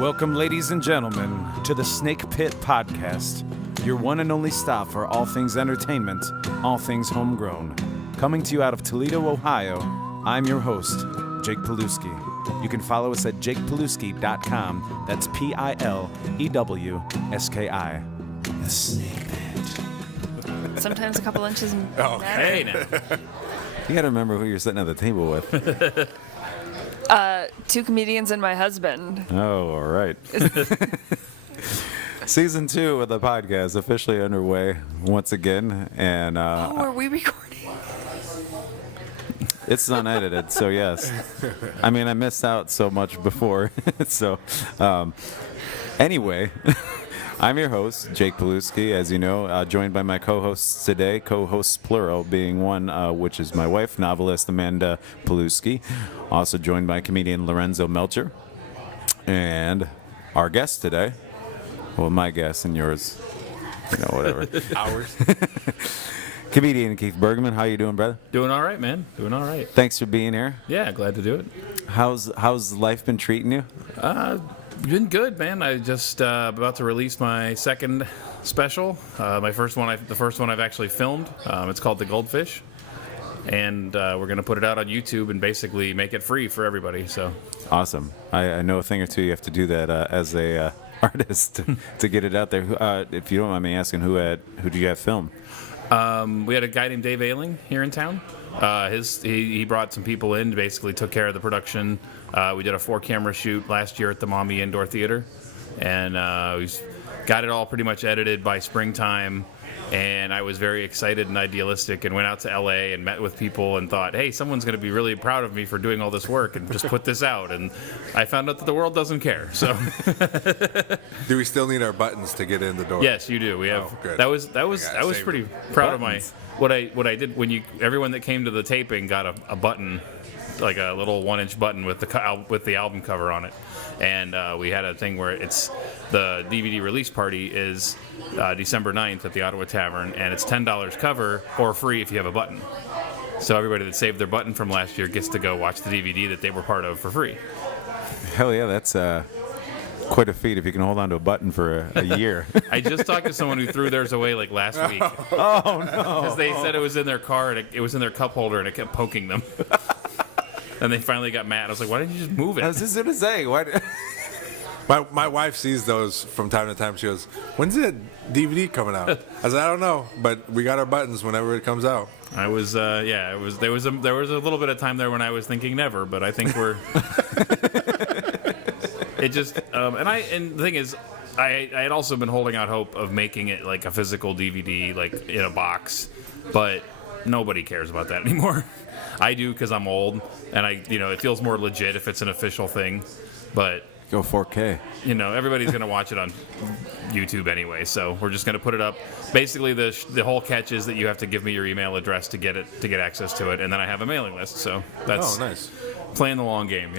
Welcome, ladies and gentlemen, to the Snake Pit Podcast, your one and only stop for all things entertainment, all things homegrown. Coming to you out of Toledo, Ohio, I'm your host, Jake Pilewski. You can follow us at jakepilewski.com. That's Pilewski. The Snake Pit. Sometimes a couple inches. Hey, now. You gotta remember who you're sitting at the table with. Two comedians and my husband. Oh, all right. Season 2 of the podcast officially underway once again, and Are we recording? it's unedited, so yes. I mean, I missed out so much before, so anyway. I'm your host, Jake Pilewski, as you know, joined by my co-hosts today, co-hosts plural, being one, which is my wife, novelist Amanda Pilewski, also joined by comedian Lorenzo Melcher, and our guest today, well, my guest and yours, whatever. Ours. Comedian Keith Bergman, how you doing, brother? Doing all right, man. Doing all right. Thanks for being here. Yeah, glad to do it. How's life been treating you? Been good, man. I just about to release my second special. The first one I've actually filmed. It's called The Goldfish, and we're gonna put it out on YouTube and basically make it free for everybody. So awesome. I know a thing or two. You have to do that as a artist to get it out there. If you don't mind me asking, who do you have film? We had a guy named Dave Ailing here in town. He brought some people in, basically took care of the production. We did a 4-camera shoot last year at the Mommy Indoor Theater, and we got it all pretty much edited by springtime. And I was very excited and idealistic, and went out to LA and met with people and thought, hey, someone's going to be really proud of me for doing all this work and just put this out. And I found out that the world doesn't care. So, do we still need our buttons to get in the door? yes, you do. We have. Good. I was pretty proud of what I did when everyone that came to the taping got a button, like a little 1-inch button with the album cover on it. And we had a thing where the DVD release party is December 9th at the Ottawa Tavern, and it's $10 cover or free if you have a button. So everybody that saved their button from last year gets to go watch the DVD that they were part of for free. Hell yeah, that's quite a feat if you can hold on to a button for a year. I just talked to someone who threw theirs away like last week. Oh no! Because they said it was in their car and it was in their cup holder and it kept poking them. And they finally got mad. I was like, why didn't you just move it? I was just going to say. Why? My wife sees those from time to time. She goes, when's the DVD coming out? I said, I don't know, but we got our buttons whenever it comes out. I was, there was a little bit of time there when I was thinking never, but I think we're. It just, and the thing is, I had also been holding out hope of making it like a physical DVD, like in a box, but nobody cares about that anymore. I do because I'm old, and it feels more legit if it's an official thing, but. Go 4K. Everybody's going to watch it on YouTube anyway, so we're just going to put it up. Basically, the whole catch is that you have to give me your email address to get access to it, and then I have a mailing list. So that's nice. Playing the long game,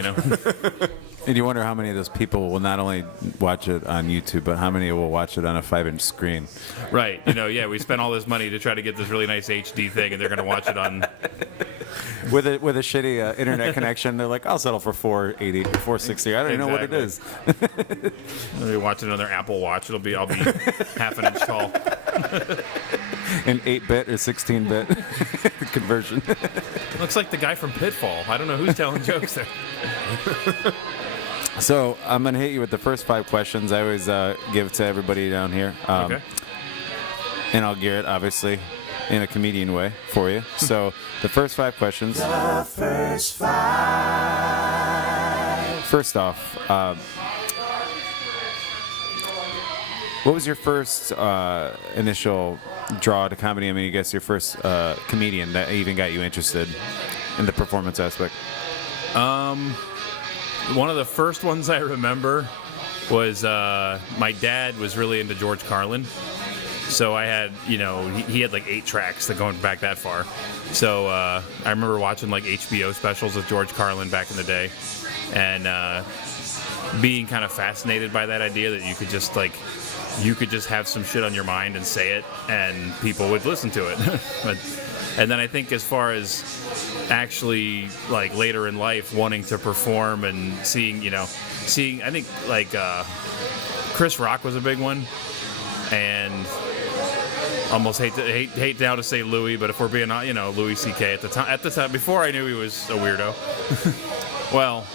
And you wonder how many of those people will not only watch it on YouTube, but how many will watch it on a 5-inch screen. Right. We spent all this money to try to get this really nice HD thing, and they're going to watch it on. With a shitty internet connection, they're like, I'll settle for 480, 460. I don't even know what it is. They'll be watching it on their Apple Watch. I'll be half an inch tall. An 8-bit or 16-bit conversion. Looks like the guy from Pitfall. I don't know who's telling jokes there. So I'm going to hit you with the first 5 questions I always give to everybody down here. Okay. And I'll gear it, obviously, in a comedian way for you. So the first 5 questions. The first 5. First off, what was your first initial draw to comedy? I mean, I guess your first comedian that even got you interested in the performance aspect. One of the first ones I remember was my dad was really into George Carlin. So I had, he had like 8 tracks that going back that far. So I remember watching like HBO specials of George Carlin back in the day, and being kind of fascinated by that idea that you could just like you could just have some shit on your mind and say it, and people would listen to it. And then I think as far as actually like later in life wanting to perform and seeing I think like Chris Rock was a big one, and almost hate now to say Louis, but if we're being Louis C.K. at the time before I knew he was a weirdo. Well,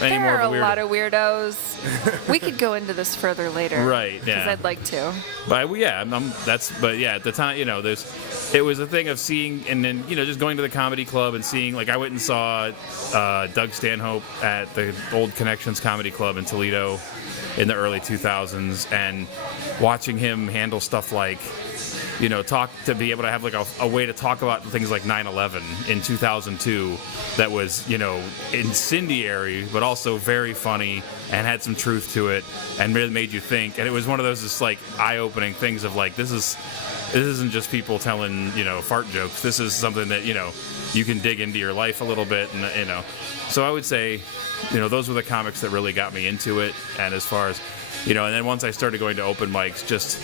any There more are of a a weirdo. lot of weirdos. We could go into this further later. Right, yeah. Because I'd like to. But yeah, at the time, it was a thing of seeing, and then just going to the comedy club and seeing, like I went and saw Doug Stanhope at the old Connections Comedy Club in Toledo in the early 2000s, and watching him handle stuff like, talk to be able to have like a way to talk about things like 9/11 in 2002 that was, incendiary, but also very funny and had some truth to it and really made you think. And it was one of those just like eye-opening things of like, this isn't just people telling, fart jokes. This is something that, you can dig into your life a little bit. And, so I would say, those were the comics that really got me into it. And as far as, and then once I started going to open mics, just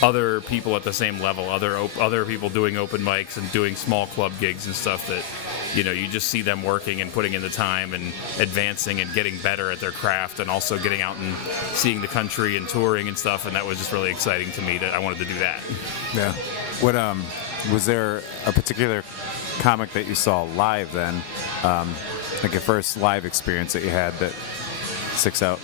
other people at the same level, other people doing open mics and doing small club gigs and stuff that, you just see them working and putting in the time and advancing and getting better at their craft, and also getting out and seeing the country and touring and stuff. And that was just really exciting to me that I wanted to do that. Yeah. What was there a particular comic that you saw live then, like your first live experience that you had that sticks out?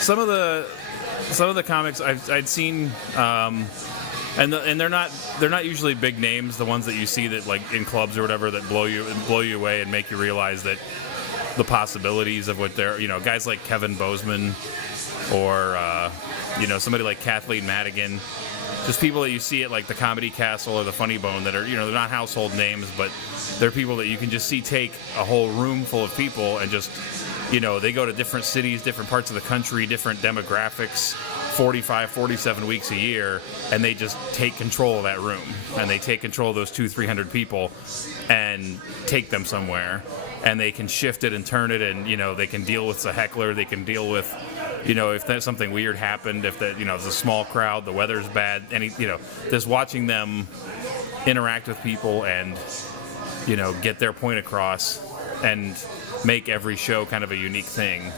Some of the comics I'd seen, and they're not usually big names. The ones that you see that like in clubs or whatever that blow you away and make you realize that the possibilities of what they're, guys like Kevin Bozeman or somebody like Kathleen Madigan, just people that you see at like the Comedy Castle or the Funny Bone that are, they're not household names, but they're people that you can just see take a whole room full of people and just, they go to different cities, different parts of the country, different demographics, 45, 47 weeks a year, and they just take control of that room. And they take control of those 200-300 people and take them somewhere. And they can shift it and turn it, and, they can deal with the heckler, they can deal with, if there's something weird happened, if that, it's a small crowd, the weather's bad, just watching them interact with people and, get their point across and make every show kind of a unique thing.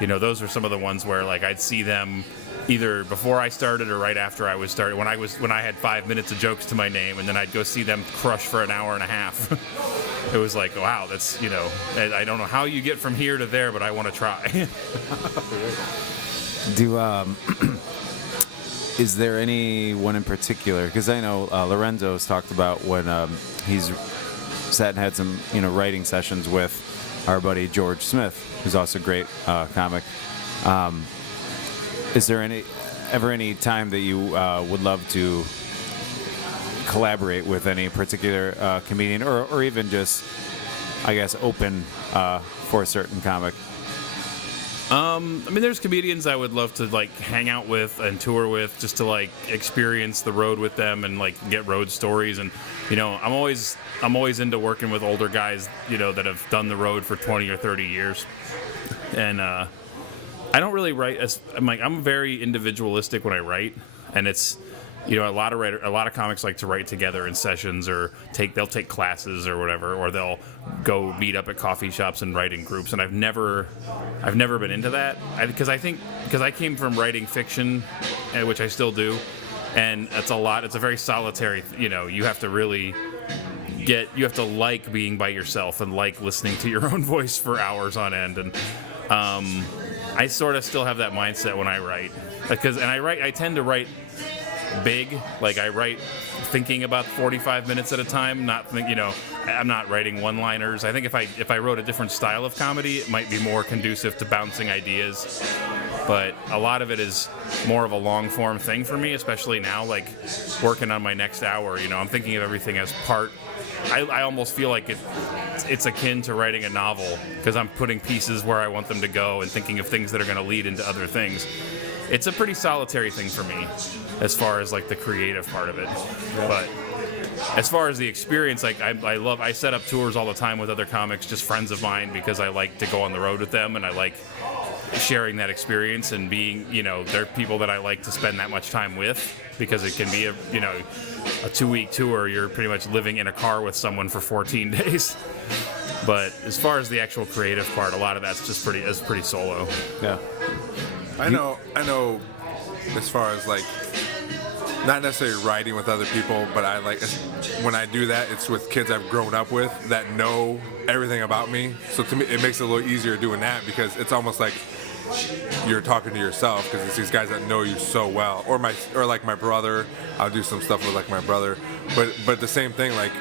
Those are some of the ones where like I'd see them either before I started or right after I was started, when I had 5 minutes of jokes to my name, and then I'd go see them crush for an hour and a half. It was like, wow, that's, I don't know how you get from here to there, but I want to try. Is there anyone in particular? Because I know Lorenzo's talked about when he's sat and had some writing sessions with our buddy George Smith, who's also a great comic. Is there ever any time that you would love to collaborate with any particular comedian, or even just, I guess, open for a certain comic? There's comedians I would love to like hang out with and tour with, just to like experience the road with them and like get road stories. And I'm always into working with older guys that have done the road for 20 or 30 years. And I don't really write I'm very individualistic when I write, and it's a lot of comics like to write together in sessions, or they'll take classes or whatever, or they'll go meet up at coffee shops and write in groups. And I've never been into that, because I came from writing fiction, which I still do, and it's a very solitary. You have to really you have to like being by yourself and like listening to your own voice for hours on end. And I sort of still have that mindset when I write, I tend to write big. Like I write thinking about 45 minutes at a time, I'm not writing one-liners. I think if I wrote a different style of comedy, it might be more conducive to bouncing ideas. But a lot of it is more of a long-form thing for me, especially now, like working on my next hour. I'm thinking of everything as part. I almost feel like it's akin to writing a novel, because I'm putting pieces where I want them to go and thinking of things that are going to lead into other things. It's a pretty solitary thing for me as far as like the creative part of it. Yeah. But as far as the experience, like I set up tours all the time with other comics, just friends of mine, because I like to go on the road with them, and I like sharing that experience and being, they're people that I like to spend that much time with, because it can be a 2-week tour. You're pretty much living in a car with someone for 14 days. But as far as the actual creative part, a lot of that's just pretty solo. Yeah. I know. As far as like, not necessarily writing with other people, but I like when I do that, it's with kids I've grown up with that know everything about me. So to me, it makes it a little easier doing that, because it's almost like you're talking to yourself, because it's these guys that know you so well. Or like my brother, I'll do some stuff with like my brother, but the same thing, like.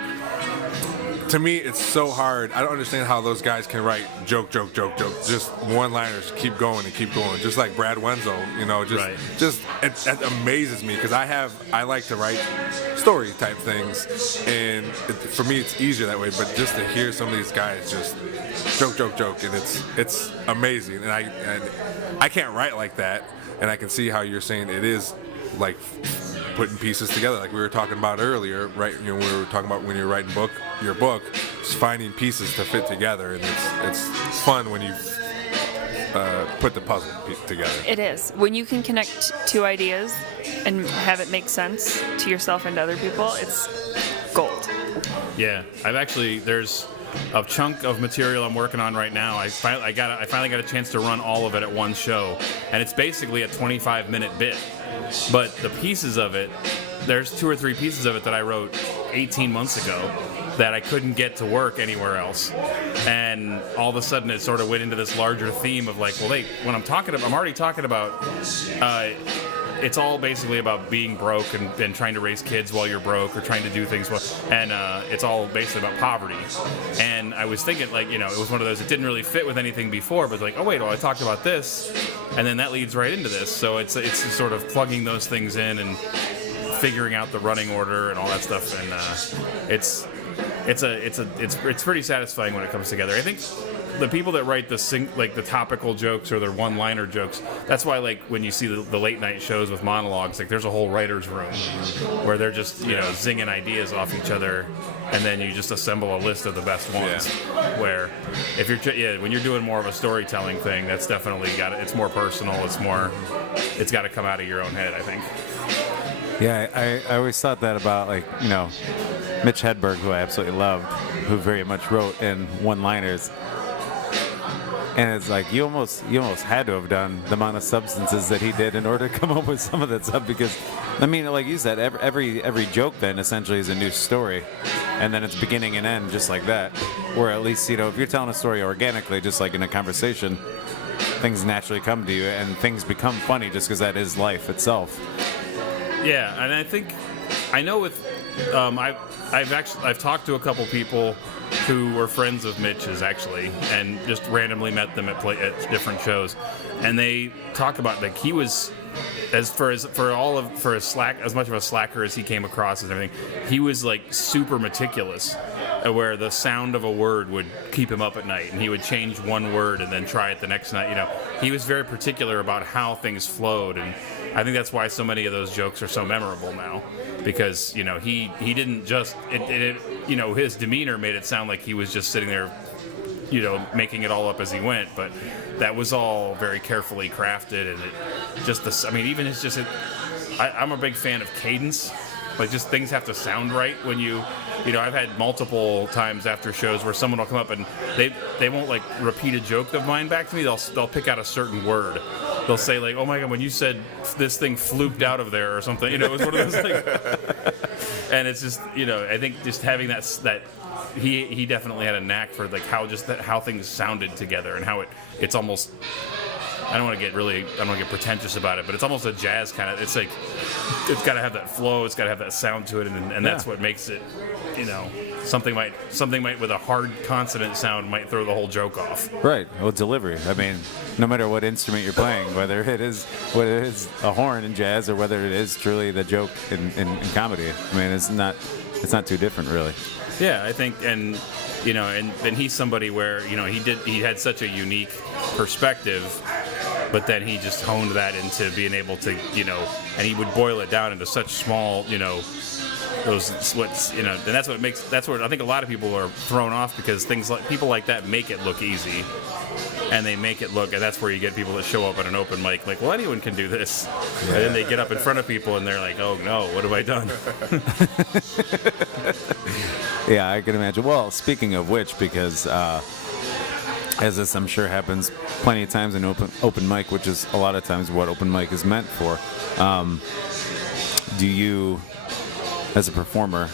To me, it's so hard. I don't understand how those guys can write joke, just one-liners, keep going, just like Brad Wenzel, it amazes me, because I like to write story type things, and for me it's easier that way. But just to hear some of these guys just joke, and it's amazing, and I can't write like that, and I can see how you're saying it is like putting pieces together, like we were talking about earlier, right? We were talking about when you're writing your book, just finding pieces to fit together, and it's fun when you put the puzzle together. It is. When you can connect two ideas and have it make sense to yourself and to other people, it's gold. Yeah, there's a chunk of material I'm working on right now. I finally got a chance to run all of it at one show, and it's basically a 25-minute bit. But the pieces of it, there's 2 or 3 pieces of it that I wrote 18 months ago that I couldn't get to work anywhere else. And all of a sudden it sort of went into this larger theme of like, well, wait, when I'm already talking about, it's all basically about being broke and trying to raise kids while you're broke, or trying to do things well, and it's all basically about poverty. And I was thinking, like, it was one of those, it didn't really fit with anything before, but like, oh wait, well, I talked about this, and then that leads right into this. So it's sort of plugging those things in and figuring out the running order and all that stuff, and it's pretty satisfying when it comes together. I think the people that write the topical jokes or their one-liner jokes, that's why, like, when you see the late night shows with monologues, like, there's a whole writer's room where they're just zinging ideas off each other, and then you just assemble a list of the best ones. Yeah. Where if when you're doing more of a storytelling thing, that's definitely it's more personal. It's got to come out of your own head, I think. Yeah, I always thought that about, like, Mitch Hedberg, who I absolutely loved, who very much wrote in one-liners. And it's like you almost had to have done the amount of substances that he did in order to come up with some of that stuff, because, I mean, like you said, every joke then essentially is a new story, and then it's beginning and end just like that. Where at least, if you're telling a story organically, just like in a conversation, things naturally come to you, and things become funny just because that is life itself. Yeah, and I think I know with I've talked to a couple people who were friends of Mitch's, actually, and just randomly met them at different shows, and they talk about, like, he was, as much of a slacker as he came across and everything, he was like super meticulous, where the sound of a word would keep him up at night, and he would change one word and then try it the next night. He was very particular about how things flowed, and I think that's why so many of those jokes are so memorable now, because he didn't just his demeanor made it sound like he was just sitting there making it all up as he went, but that was all very carefully crafted, and I'm a big fan of cadence. Like, just things have to sound right when I've had multiple times after shows where someone will come up and they won't, like, repeat a joke of mine back to me. They'll pick out a certain word. They'll say, like, oh my God, when you said this thing fluked out of there or something, it was one of those things. And it's just, I think just having that he definitely had a knack for, like, how things sounded together, and how it's almost, I don't want to get pretentious about it, but it's almost a jazz kind of, it's like, it's got to have that flow, it's got to have that sound to it, and that's what makes it, something might with a hard consonant sound might throw the whole joke off. Right. Well, delivery. I mean, no matter what instrument you're playing, whether it is a horn in jazz or whether it is truly the joke in comedy, I mean, it's not too different, really. Yeah, I think, and he's somebody where, he had such a unique perspective, but then he just honed that into being able to, and he would boil it down into such small, those splits, and that's what I think a lot of people are thrown off, because people like that make it look easy. and they make it look, and that's where you get people that show up at an open mic like, well, anyone can do this. And then they get up in front of people and they're like, oh no, what have I done? Yeah, I can imagine. Well, speaking of which, because as this I'm sure happens plenty of times in open mic, which is a lot of times what open mic is meant for, do you, as a performer,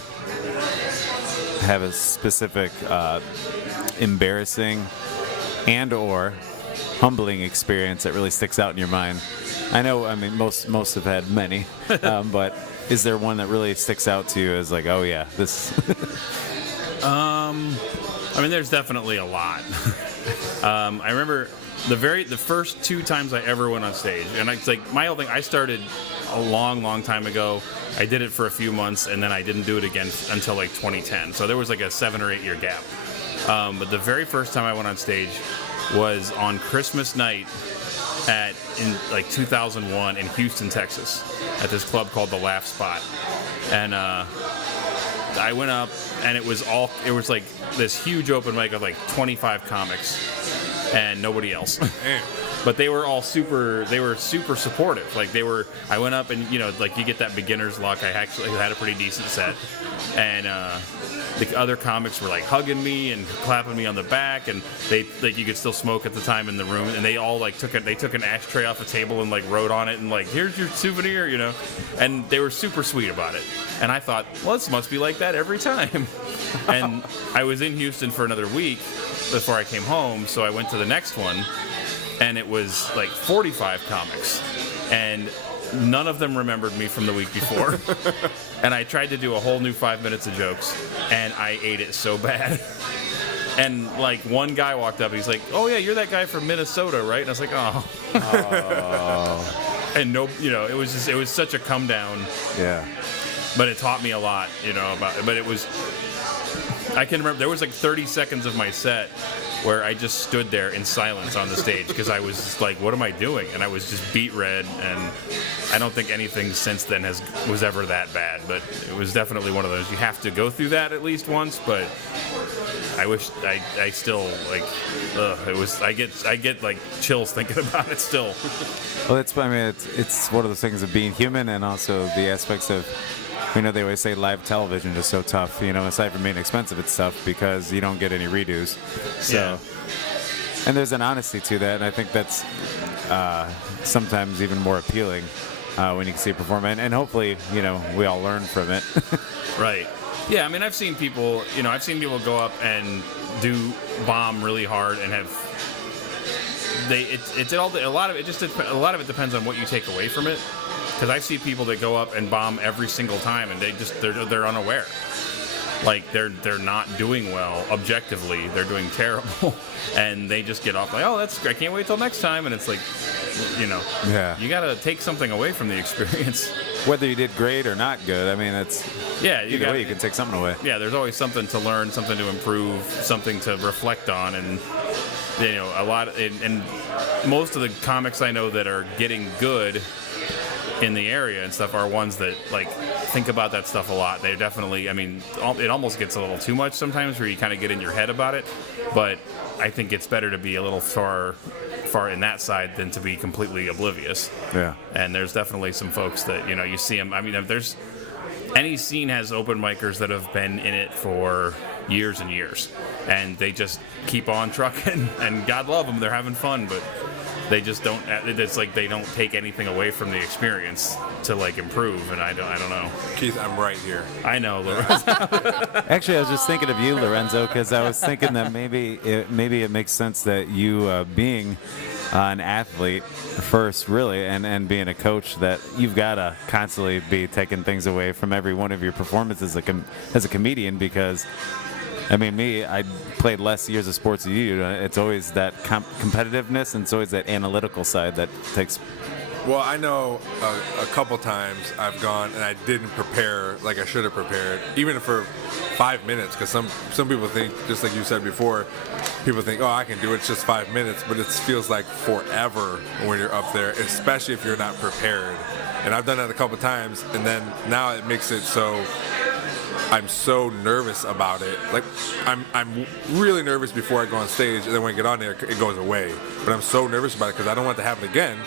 have a specific embarrassing and or humbling experience that really sticks out in your mind? I know, I mean, most have had many, but is there one that really sticks out to you as like, oh yeah, this? I mean, there's definitely a lot. I remember the first 2 times I ever went on stage, and it's like my whole thing. I started a long time ago. I did it for a few months, and then I didn't do it again until like 2010. So there was like a 7 or 8 year gap. But the very first time I went on stage was on Christmas night in like 2001 in Houston, Texas, at this club called the Laugh Spot, and I went up, and it was like this huge open mic of like 25 comics and nobody else. But they were super supportive. Like I went up and, like you get that beginner's luck. I actually had a pretty decent set. And the other comics were like hugging me and clapping me on the back, and they like you could still smoke at the time in the room, and they all like took an ashtray off the table and like wrote on it and like, here's your souvenir, and they were super sweet about it. And I thought, well, this must be like that every time. And I was in Houston for another week before I came home, so I went to the next one, and it was like 45 comics, and none of them remembered me from the week before. And I tried to do a whole new 5 minutes of jokes, and I ate it so bad. And like one guy walked up, and he's like, "Oh yeah, you're that guy from Minnesota, right?" And I was like, "Oh." And it was such a come down. Yeah. But it taught me a lot, but it was, I can remember there was like 30 seconds of my set where I just stood there in silence on the stage because I was just like, what am I doing? And I was just beat red, and I don't think anything since then was ever that bad, but it was definitely one of those, you have to go through that at least once, but I wish I still like, I get like chills thinking about it still. Well, it's one of those things of being human, and also the aspects of, they always say live television is so tough. Aside from being expensive, it's tough because you don't get any redos. So, yeah. And there's an honesty to that, and I think that's sometimes even more appealing when you can see a performer. And hopefully, we all learn from it. Right. Yeah, I mean, I've seen people go up and do bomb really hard and have. A lot of it depends on what you take away from it. Because I see people that go up and bomb every single time, and they're unaware. Like they're not doing well objectively. They're doing terrible, and they just get off like, oh, that's great. I can't wait till next time. And it's like, yeah, you got to take something away from the experience. Whether you did great or not good, I mean, either way you can take something away. Yeah, there's always something to learn, something to improve, something to reflect on, and a lot. And most of the comics I know that are getting good in the area and stuff are ones that like think about that stuff a lot. They definitely, it almost gets a little too much sometimes where you kind of get in your head about it, but I think it's better to be a little far in that side than to be completely oblivious. Yeah. And there's definitely some folks that, you see them. If there's any scene has open micers that have been in it for years and years, and they just keep on trucking, and God love them, they're having fun, but they just don't. It's like they don't take anything away from the experience to like improve, and I don't know. Keith, I'm right here. I know, Lorenzo. Actually, I was just thinking of you, Lorenzo, because I was thinking that maybe it makes sense that you being an athlete first, really, and being a coach, that you've got to constantly be taking things away from every one of your performances as a comedian, because. I played less years of sports than you do. It's always that competitiveness, and it's always that analytical side that takes. Well, I know a couple times I've gone and I didn't prepare like I should have prepared, even for 5 minutes, because some people think, just like you said before, people think, oh, I can do it, it's just 5 minutes, but it feels like forever when you're up there, especially if you're not prepared. And I've done that a couple times, and then now it makes it so I'm so nervous about it. Like, I'm really nervous before I go on stage, and then when I get on there, it goes away. But I'm so nervous about it because I don't want it to happen again.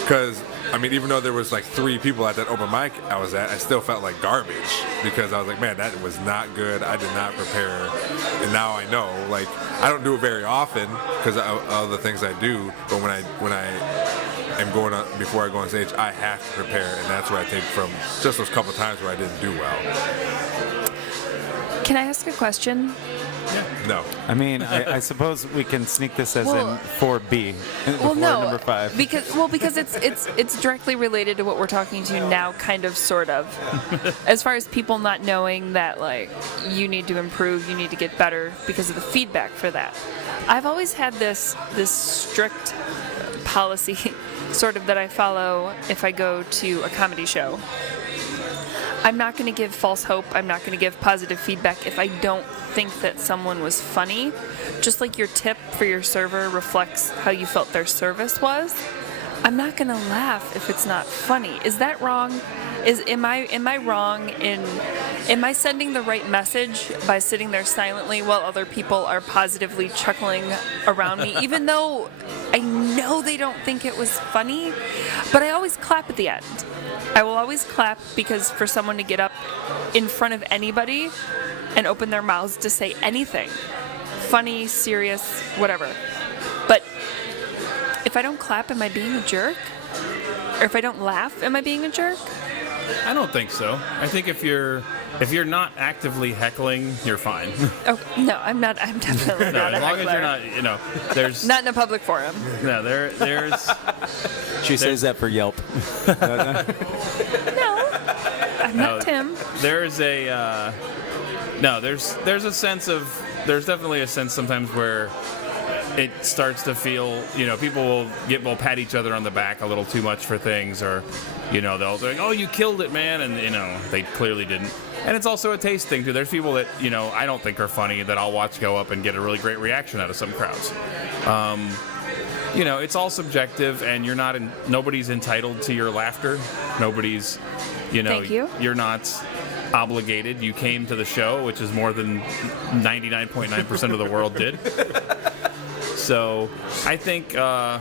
Because, I mean, even though there was like 3 people at that open mic I was at, I still felt like garbage because I was like, man, that was not good. I did not prepare. And now I know. Like, I don't do it very often because of the things I do. But when I am going on, before I go on stage, I have to prepare. And that's what I take from just those couple times where I didn't do well. Can I ask a question? No. I mean, I suppose we can sneak this as Well- in 4B. Well, before no, number 5. because it's directly related to what we're talking to now, kind of, sort of. As far as people not knowing that, like, you need to improve, you need to get better because of the feedback for that. I've always had this strict policy, sort of, that I follow if I go to a comedy show. I'm not going to give false hope. I'm not going to give positive feedback if I don't think that someone was funny. Just like your tip for your server reflects how you felt their service was, I'm not going to laugh if it's not funny. Is that wrong? Am I wrong am I sending the right message by sitting there silently while other people are positively chuckling around me, even though I know they don't think it was funny? But I always clap at the end. I will always clap because for someone to get up in front of anybody and open their mouths to say anything, funny, serious, whatever. But if I don't clap, am I being a jerk? Or if I don't laugh, am I being a jerk? I don't think so. I think if you're not actively heckling, you're fine. Oh no, I'm not. I'm definitely No, not a as long as heckler. you're not, there's Not in a public forum. no there's She says that for Yelp. No, I'm not Tim. There's a there's a sense of there's definitely a sense sometimes where it starts to feel, people will pat each other on the back a little too much for things, or they'll say, oh, you killed it, man, and they clearly didn't. And it's also a taste thing too. There's people that I don't think are funny that I'll watch go up and get a really great reaction out of some crowds. It's all subjective, and nobody's entitled to your laughter. Nobody's, Thank you. You're not obligated. You came to the show, which is more than 99.9% of the world did. So I think I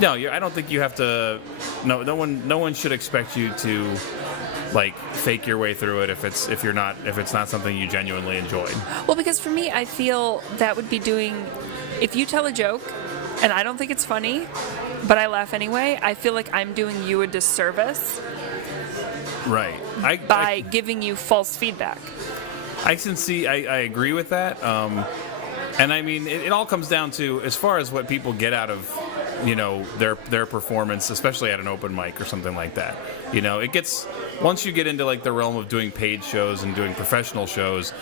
don't think you have to. No one should expect you to like fake your way through it if it's not something you genuinely enjoyed. Well, because for me, I feel that would be doing. If you tell a joke, and I don't think it's funny, but I laugh anyway, I feel like I'm doing you a disservice. Right. By giving you false feedback. I agree with that. And I mean, it all comes down to, as far as what people get out of, their performance, especially at an open mic or something like that. It gets, once you get into like the realm of doing paid shows and doing professional shows,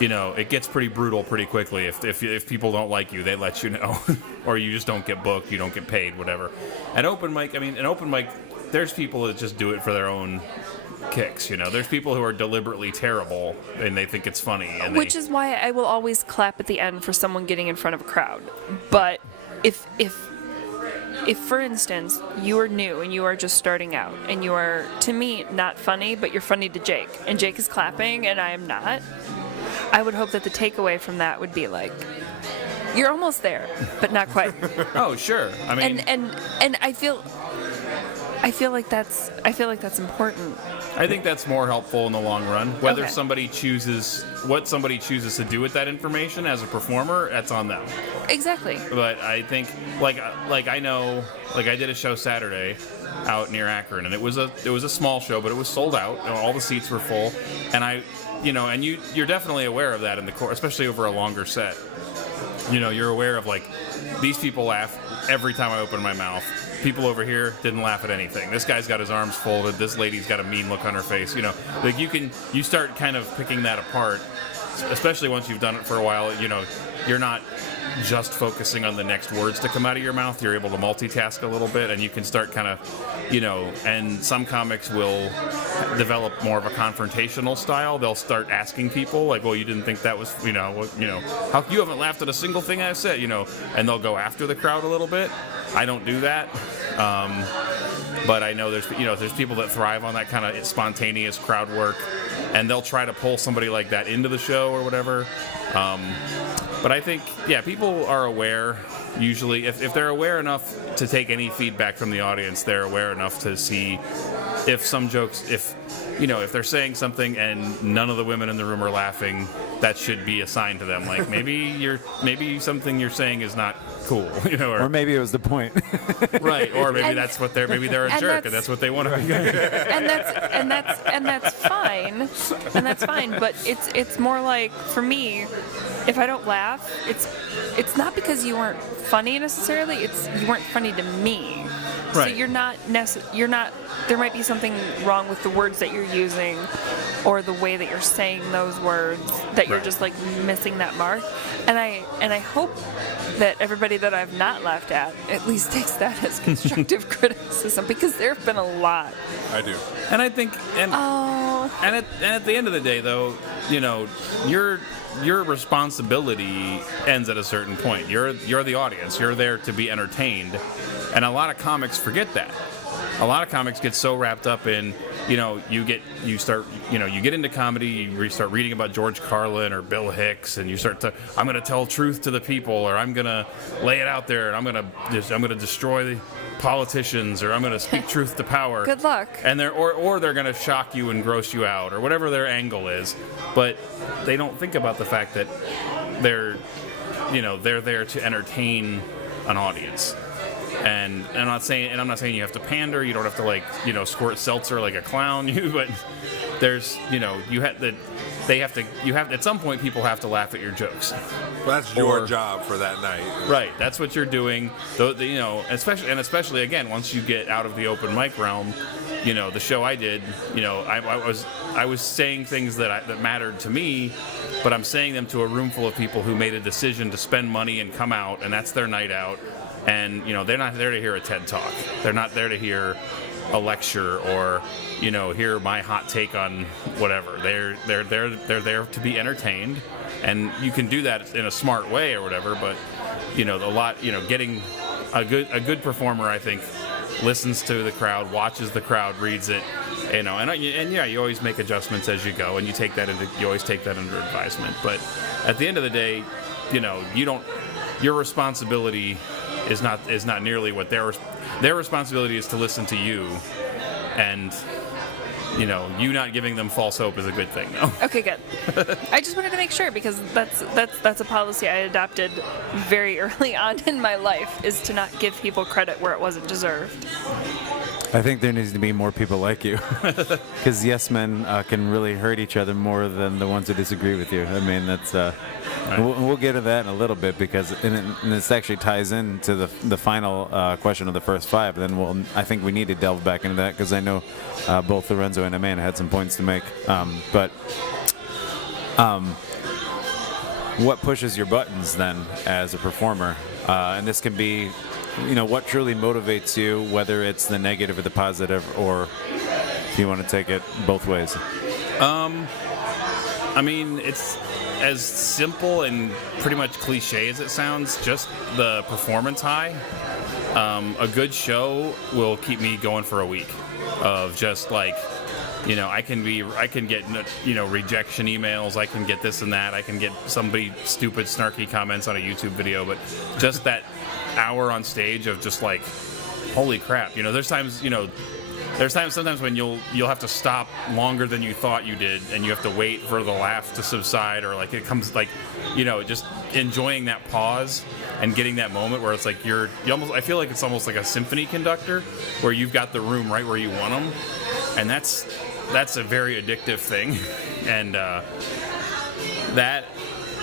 it gets pretty brutal pretty quickly. If people don't like you, they let you know, or you just don't get booked, you don't get paid, whatever. An open mic, there's people that just do it for their own kicks. There's people who are deliberately terrible and they think it's funny, and Which is why I will always clap at the end for someone getting in front of a crowd. But if for instance you are new and you are just starting out and you are, to me, not funny, but you're funny to Jake, and Jake is clapping and I am not, I would hope that the takeaway from that would be like, you're almost there, but not quite. Oh, sure. I mean, and I feel like that's important. I think that's more helpful in the long run. Whether Okay. somebody chooses to do with that information as a performer, that's on them. Exactly. But I think, I know, I did a show Saturday out near Akron, and it was a small show, but it was sold out. All the seats were full, and you're definitely aware of that in the course, especially over a longer set. You're aware of like, these people laugh every time I open my mouth. People over here didn't laugh at anything. This guy's got his arms folded. This lady's got a mean look on her face. You start kind of picking that apart, especially once you've done it for a while. You're not just focusing on the next words to come out of your mouth. You're able to multitask a little bit, and you can start kind of, and some comics will develop more of a confrontational style. They'll start asking people like, well, you didn't think that was, how you haven't laughed at a single thing I said, and they'll go after the crowd a little bit. I don't do that. But I know there's people that thrive on that kind of spontaneous crowd work. and they'll try to pull somebody like that into the show or whatever. But I think, yeah, people are aware. Usually, if they're aware enough to take any feedback from the audience, they're aware enough to see if some jokes, if they're saying something and none of the women in the room are laughing, that should be a sign to them. Like maybe something you're saying is not cool, or maybe it was the point. Right, or maybe maybe they're a jerk and that's what they want to be. and that's fine. And that's fine, but it's more like, for me, if I don't laugh, it's not because you weren't funny necessarily, it's you weren't funny to me. Right. So you're not there might be something wrong with the words that you're using or the way that you're saying those words, that you're just like missing that mark. And I hope that everybody that I've not laughed at least takes that as constructive criticism, because there have been a lot. I do. And I think and at the end of the day though, your responsibility ends at a certain point. You're the audience. You're there to be entertained. And a lot of comics forget that. A lot of comics get so wrapped up in, you get into comedy, you start reading about George Carlin or Bill Hicks, and you start to, I'm going to tell truth to the people, or I'm going to lay it out there, and I'm going to destroy the politicians, or I'm going to speak truth to power. Good luck. And they're going to shock you and gross you out, or whatever their angle is. But they don't think about the fact that they're there to entertain an audience. And I'm not saying you have to pander. You don't have to squirt seltzer like a clown. But there's at some point people have to laugh at your jokes. Well, that's your job for that night. Right. That's what you're doing. Especially again, once you get out of the open mic realm, the show I did, I was saying things that mattered to me, but I'm saying them to a room full of people who made a decision to spend money and come out, and that's their night out. And they're not there to hear a TED talk. They're not there to hear a lecture or hear my hot take on whatever. They're there to be entertained, and you can do that in a smart way or whatever. But getting a good performer, I think, listens to the crowd, watches the crowd, reads it, you always make adjustments as you go, and you always take that under advisement. But at the end of the day, your responsibility is not nearly what their responsibility is to listen to you, and you not giving them false hope is a good thing, though. Okay, good. I just wanted to make sure, because that's a policy I adopted very early on in my life, is to not give people credit where it wasn't deserved. I think there needs to be more people like you, because yes men can really hurt each other more than the ones who disagree with you. I mean, that's we'll get to that in a little bit, because and this actually ties into the final question of the first five. Then I think we need to delve back into that, because I know both Lorenzo and Amanda had some points to make. But what pushes your buttons then as a performer? And this can be, what truly motivates you, whether it's the negative or the positive, or if you want to take it both ways. I mean, it's as simple and pretty much cliche as it sounds, just the performance high. A good show will keep me going for a week of just I can get rejection emails, I can get this and that, I can get somebody stupid snarky comments on a YouTube video, but just that hour on stage of just holy crap, there's times sometimes when you'll have to stop longer than you thought you did, and you have to wait for the laugh to subside, or it comes just enjoying that pause and getting that moment where it's you almost, I feel like it's almost like a symphony conductor, where you've got the room right where you want them, and that's a very addictive thing. And that,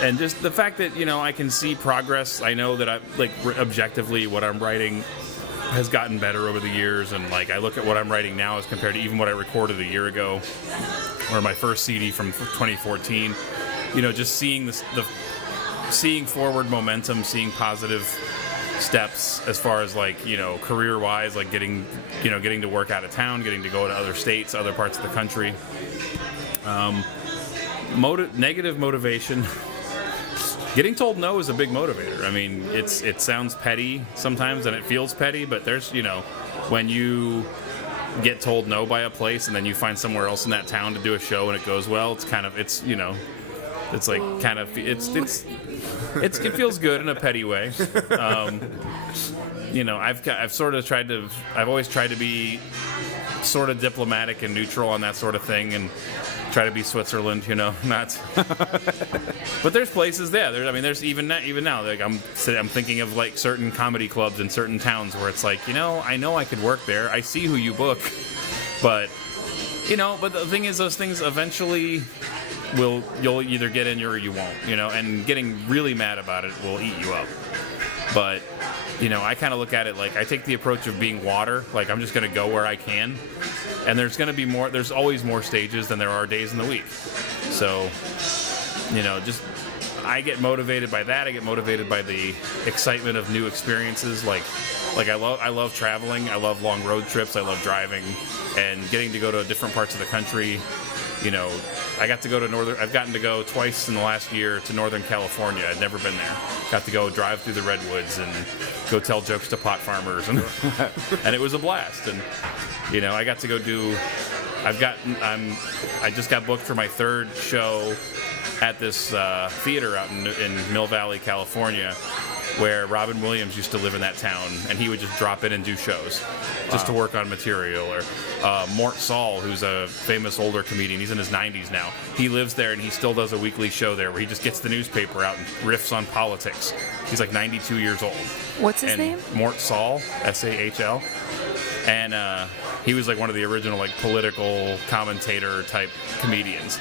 and just the fact that I can see progress. I know that objectively what I'm writing has gotten better over the years, and I look at what I'm writing now as compared to even what I recorded a year ago, or my first CD from 2014. Just seeing seeing forward momentum, seeing positive steps as far as career wise, getting to work out of town, getting to go to other states, other parts of the country. Negative motivation. Getting told no is a big motivator. I mean, it sounds petty sometimes, and it feels petty, but there's when you get told no by a place and then you find somewhere else in that town to do a show and it goes well, it's kind of, it's, you know, it's like kind of, it feels good in a petty way. You know, I've always tried to be sort of diplomatic and neutral on that sort of thing, and try to be Switzerland, you know, not. But there's places there. There's even now. Like I'm thinking of like certain comedy clubs in certain towns where it's like, you know I could work there. I see who you book, but you know. But the thing is, those things eventually you'll either get in or you won't, you know. And getting really mad about it will eat you up. But you know, I kind of look at it like I take the approach of being water. Like I'm just going to go where I can. And there's going to be more, there's always more stages than there are days in the week. So, you know, just, I get motivated by that. I get motivated by the excitement of new experiences. Like I love traveling. I love long road trips. I love driving and getting to go to different parts of the country. You know, I've gotten to go twice in the last year to Northern California. I'd never been there. Got to go drive through the redwoods and go tell jokes to pot farmers, and and it was a blast. And you know, I got to go do. I just got booked for my third show at this theater out in Mill Valley, California, where Robin Williams used to live in that town, and he would just drop in and do shows just to work on material. Or Mort Saul, who's a famous older comedian, he's in his 90s now. He lives there, and he still does a weekly show there where he just gets the newspaper out and riffs on politics. He's like 92 years old. What's his name? Mort Saul, S-A-H-L. And he was like one of the original like political commentator type comedians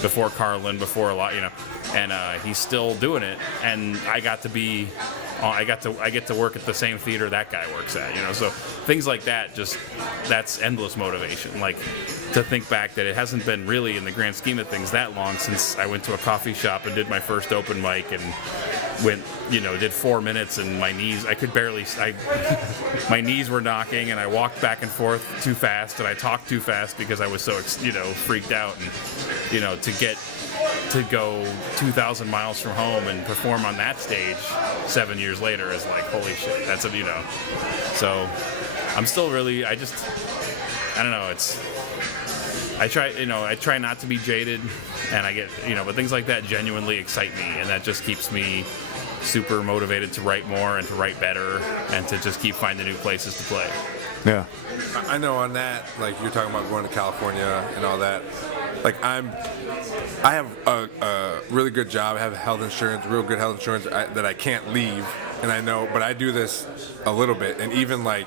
before Carlin, before a lot, you know. And he's still doing it, and I get to work at the same theater that guy works at, you know. So things like that, just that's endless motivation. Like to think back that it hasn't been really in the grand scheme of things that long since I went to a coffee shop and did my first open mic and did 4 minutes, and my knees, my knees were knocking, and I walked back and forth too fast, and I talked too fast because I was so, freaked out. And, you know, to go 2,000 miles from home and perform on that stage 7 years later is like, holy shit, that's a, you know. So I'm still really, I don't know, I try not to be jaded, and I get, but things like that genuinely excite me, and that just keeps me super motivated to write more and to write better and to just keep finding new places to play. Yeah. I know on that, like you're talking about going to California and all that, like I have a really good job. I have health insurance, real good health insurance that I can't leave. And I know, but I do this a little bit, and even like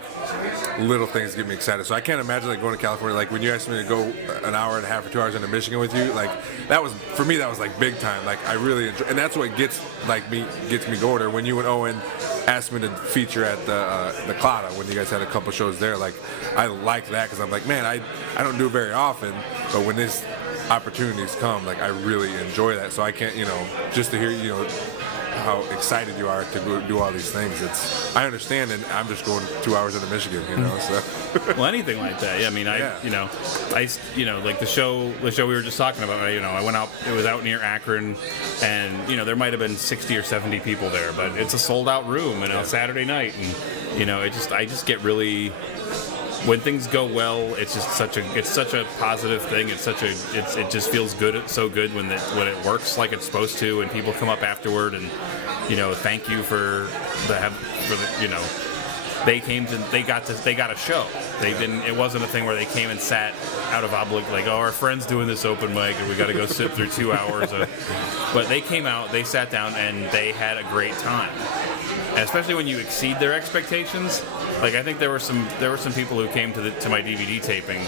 little things get me excited. So I can't imagine like going to California. Like when you asked me to go an hour and a half or 2 hours into Michigan with you, like that was, for me, that was like big time. Like I really enjoy, and that's what gets me going. Or when you and Owen asked me to feature at the Clada when you guys had a couple shows there, like I like that because I'm like, man, I don't do it very often, but when this opportunities come, like I really enjoy that. So I can't, just to hear, how excited you are to go do all these things. I understand, and I'm just going 2 hours into Michigan, so. Well, anything like that. Yeah, I mean, like the show we were just talking about, I went out, it was out near Akron, and, there might have been 60 or 70 people there, but it's a sold out room and a Saturday night, and, I just get really, when things go well, it's such a positive thing. It just feels good. It's so good when it works like it's supposed to, and people come up afterward and thank you for they got a show. It wasn't a thing where they came and sat out of obligation, like, oh, our friend's doing this open mic and we got to go sit through 2 hours. But they came out, they sat down, and they had a great time. And especially when you exceed their expectations. Like I think there were some people who came to my DVD taping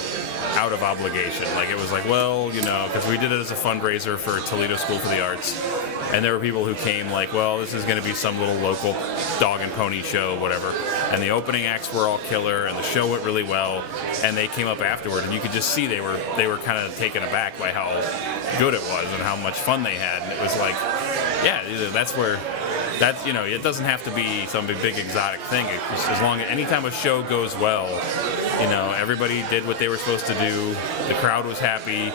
out of obligation. Like it was like, well, because we did it as a fundraiser for Toledo School for the Arts, and there were people who came like, well, this is going to be some little local dog and pony show, whatever. And the opening acts were all killer, and the show went really well. And they came up afterward, and you could just see they were kind of taken aback by how good it was and how much fun they had. And it was like, yeah, that's where. That's, it doesn't have to be some big exotic thing. It's just as long as anytime a show goes well, everybody did what they were supposed to do. The crowd was happy,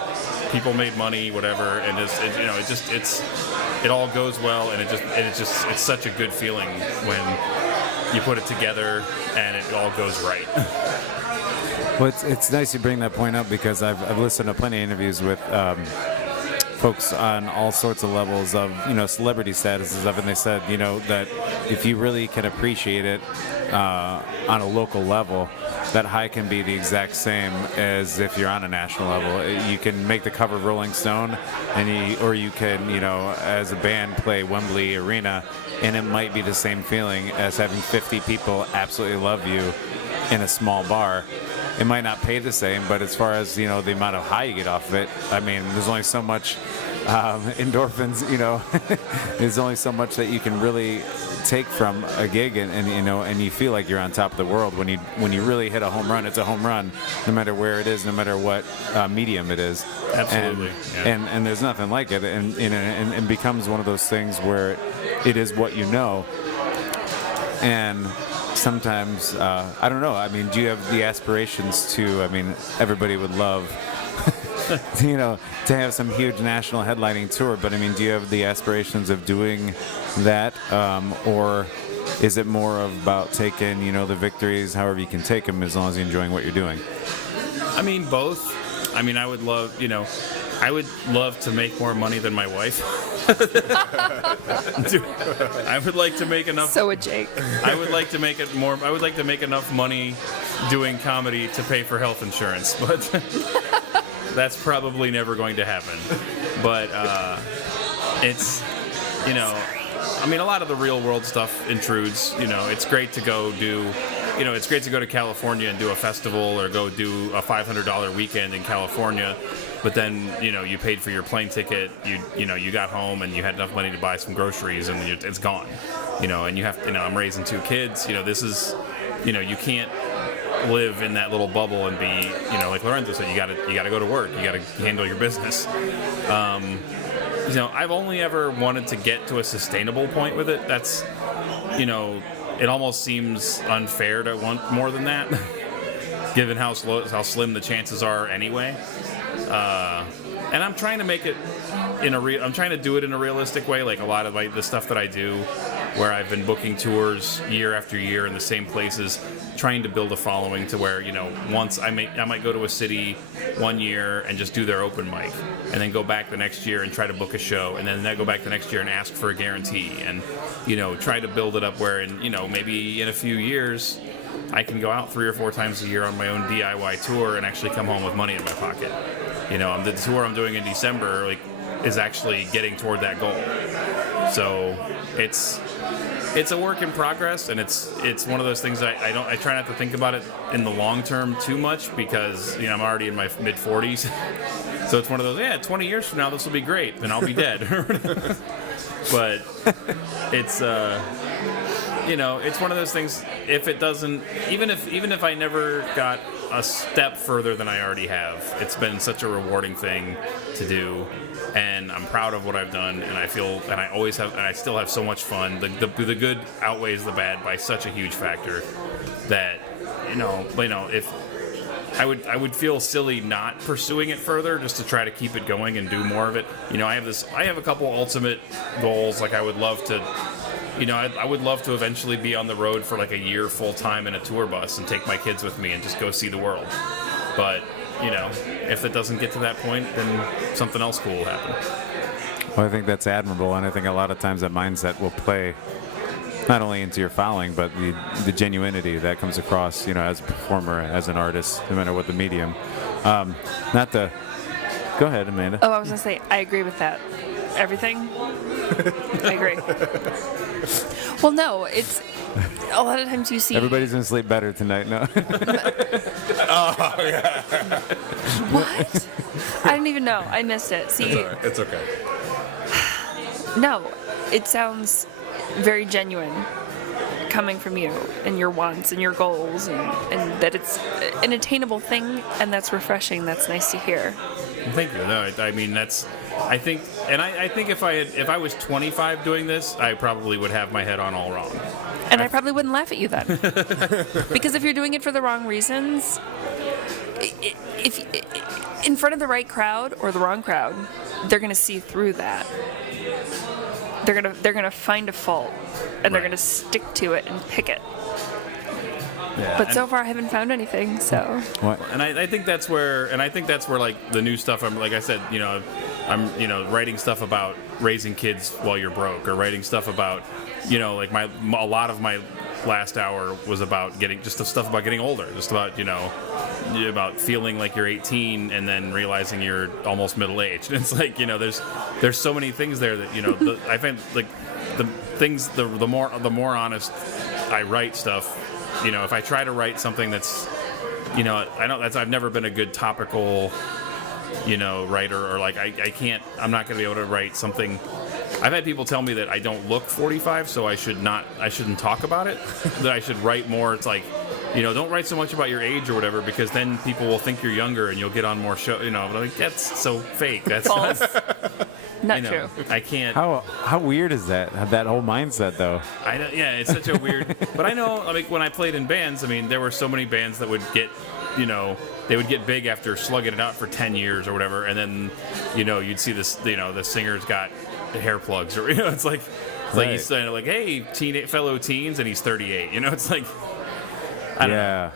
people made money, whatever, and it all goes well, and it's such a good feeling when you put it together and it all goes right. Well, it's nice you bring that point up because I've listened to plenty of interviews with folks on all sorts of levels of, celebrity statuses of it, and they said, that if you really can appreciate it on a local level, that high can be the exact same as if you're on a national level. You can make the cover of Rolling Stone, or you can, as a band play Wembley Arena, and it might be the same feeling as having 50 people absolutely love you in a small bar. It might not pay the same, but as far as, the amount of high you get off of it, I mean, there's only so much endorphins, there's only so much that you can really take from a gig, and you feel like you're on top of the world when you really hit a home run. It's a home run, no matter where it is, no matter what medium it is. Absolutely. And there's nothing like it, and becomes one of those things where it is what you know. And sometimes, I don't know, I mean, do you have the aspirations to, everybody would love, to have some huge national headlining tour, but I mean, do you have the aspirations of doing that, or is it more about taking, the victories, however you can take them, as long as you're enjoying what you're doing? I mean, both. I mean, I would love to make more money than my wife. I would like to make enough. So would Jake. I would like to make enough money doing comedy to pay for health insurance, but that's probably never going to happen. But it's, a lot of the real world stuff intrudes. It's great to go do. It's great to go to California and do a festival, or go do a $500 weekend in California. But then, you paid for your plane ticket, you got home and you had enough money to buy some groceries, and it's gone. And you have, I'm raising 2 kids. This is, you can't live in that little bubble and be, like Lorenzo said, you gotta go to work, you gotta handle your business. I've only ever wanted to get to a sustainable point with it. That's, it almost seems unfair to want more than that, given how slim the chances are anyway. And I'm trying to make it I'm trying to do it in a realistic way. Like a lot of the stuff that I do, where I've been booking tours year after year in the same places, trying to build a following to where, once I might go to a city one year and just do their open mic, and then go back the next year and try to book a show, and then go back the next year and ask for a guarantee, and, try to build it up where, maybe in a few years, I can go out 3 or 4 times a year on my own DIY tour and actually come home with money in my pocket. The tour I'm doing in December is actually getting toward that goal. So it's a work in progress, and it's one of those things I try not to think about it in the long term too much, because I'm already in my mid 40s. So it's one of those, 20 years from now this will be great, then I'll be dead. But it's it's one of those things. If it doesn't, even if I never got a step further than I already have, it's been such a rewarding thing to do, and I'm proud of what I've done, and I feel, and I always have, and I still have so much fun. The good outweighs the bad by such a huge factor that if I would feel silly not pursuing it further, just to try to keep it going and do more of it. I have a couple ultimate goals. Like I would love to. I would love to eventually be on the road for like a year full time in a tour bus and take my kids with me and just go see the world. But, if it doesn't get to that point, then something else cool will happen. Well, I think that's admirable, and I think a lot of times that mindset will play not only into your following, but the genuinity that comes across, as a performer, as an artist, no matter what the medium. Go ahead, Amanda. Oh, I was going to say, I agree with that. Everything? I agree. Well, no, it's a lot of times you see. Everybody's gonna sleep better tonight. No. Oh yeah. What? I didn't even know. I missed it. See. It's all right. It's okay. No, it sounds very genuine coming from you and your wants and your goals, and that it's an attainable thing, and that's refreshing. That's nice to hear. Thank you. No, I mean I think if I was 25 doing this, I probably would have my head on all wrong. And I probably wouldn't laugh at you then, because if you're doing it for the wrong reasons, if in front of the right crowd or the wrong crowd, they're gonna see through that. They're gonna find a fault, and they're gonna stick to it and pick it. Yeah. But so far, I haven't found anything. So What? And I think that's where like the new stuff. I'm like I said, I'm writing stuff about raising kids while you're broke, or writing stuff about, like a lot of my last hour was about getting just the stuff about getting older, just about about feeling like you're 18 and then realizing you're almost middle aged. And it's like there's so many things there that I find like the things the more honest I write stuff. If I try to write something that's, I've never been a good topical, writer, or like I'm not going to be able to write something. I've had people tell me that I don't look 45, so I shouldn't talk about it. That I should write more. It's like, don't write so much about your age or whatever, because then people will think you're younger and you'll get on more show. But like, that's so fake. That's false. Not true. I can't. How weird is that whole mindset, though? I know, yeah, it's such a weird. But I know, like when I played in bands, there were so many bands that would get, they would get big after slugging it out for 10 years or whatever, and then, you'd see this, the singer's got hair plugs, or it's like he's saying like, hey, fellow teens, and he's 38. It's like, I don't know.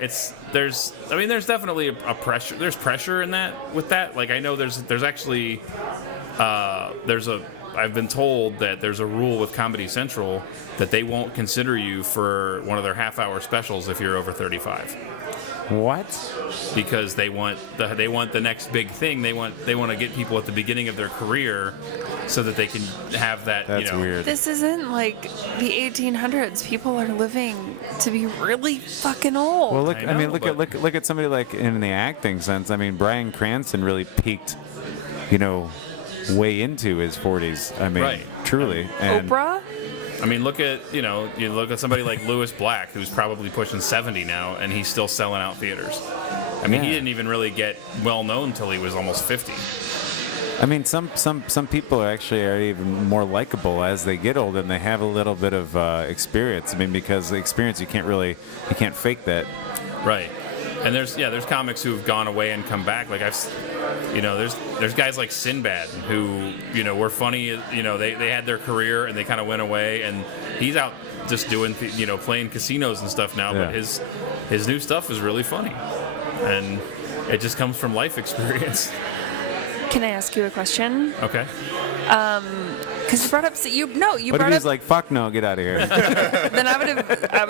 There's definitely a pressure. There's pressure in that with that. Like I know there's actually. I've been told that there's a rule with Comedy Central that they won't consider you for one of their half-hour specials if you're over 35. What? Because they want the next big thing. They want to get people at the beginning of their career so that they can have that. That's weird. This isn't like the 1800s. People are living to be really fucking old. Well, look at somebody like in the acting sense. Bryan Cranston really peaked, way into his 40s. Right. Truly. And Oprah? Look at you look at somebody like Lewis Black, who's probably pushing 70 now, and he's still selling out theaters. He didn't even really get well known till he was almost 50. Some people are even more likable as they get older and they have a little bit of experience. Because the experience you can't fake that. Right. And there's comics who've gone away and come back. Like there's guys like Sinbad who were funny. They had their career and they kind of went away, and he's out just doing playing casinos and stuff now. Yeah. But his new stuff is really funny, and it just comes from life experience. Can I ask you a question? Okay. Because you brought up What if he's like, fuck no, get out of here? Then I would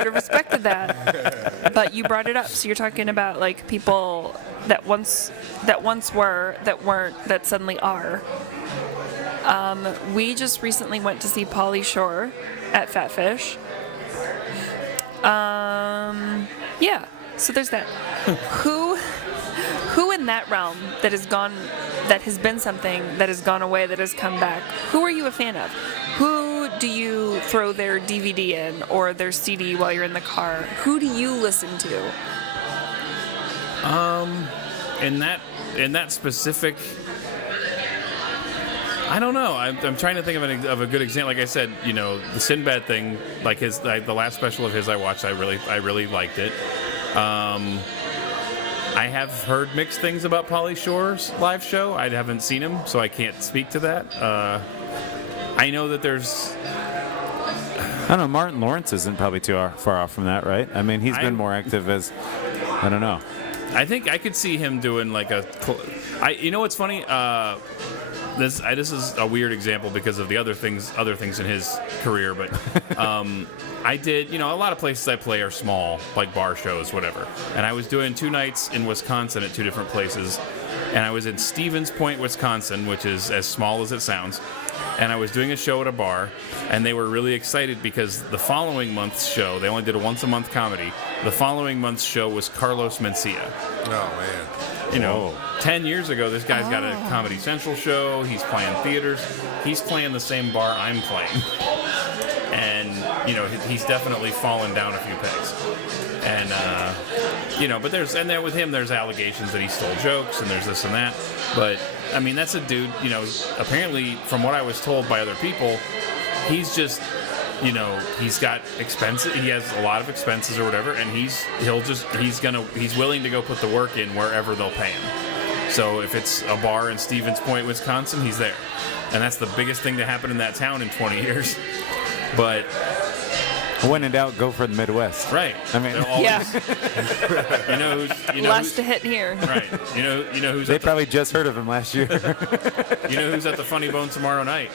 have respected that. But you brought it up, so you're talking about like people that once were, that weren't, that suddenly are. We just recently went to see Pauly Shore at Fat Fish. Yeah. So there's that. Who in that realm that has gone, that has been something that has gone away, that has come back, who are you a fan of? Who do you throw their DVD in or their CD while you're in the car? Who do you listen to? In that specific, I don't know. I'm trying to think of a good example. Like I said, the Sinbad thing, like the last special of his I watched, I really liked it. I have heard mixed things about Pauly Shore's live show. I haven't seen him, so I can't speak to that. I know that there's... I don't know, Martin Lawrence isn't probably too far off from that, right? He's been more active as... I don't know. I think I could see him doing like a... what's funny? This is a weird example because of the other things in his career, but... I did, a lot of places I play are small, like bar shows, whatever. And I was doing 2 nights in Wisconsin at 2 different places. And I was in Stevens Point, Wisconsin, which is as small as it sounds. And I was doing a show at a bar, and they were really excited because the following month's show, they only did a once-a-month comedy. The following month's show was Carlos Mencia. Oh, man. 10 years ago, this guy's got a Comedy Central show. He's playing theaters. He's playing the same bar I'm playing. And, he's definitely fallen down a few pegs. And, but then with him, there's allegations that he stole jokes and there's this and that. But, that's a dude, apparently from what I was told by other people, he's just, he's got expenses, he has a lot of expenses or whatever, and he's willing to go put the work in wherever they'll pay him. So if it's a bar in Stevens Point, Wisconsin, he's there. And that's the biggest thing to happen in that town in 20 years. But When in doubt, go for the Midwest. Right. I mean, They're always, Yeah, you know who's, you know last who's, to hit here. right. You know who's they at the, probably just heard of him last year. you know who's at the Funny Bone tomorrow night?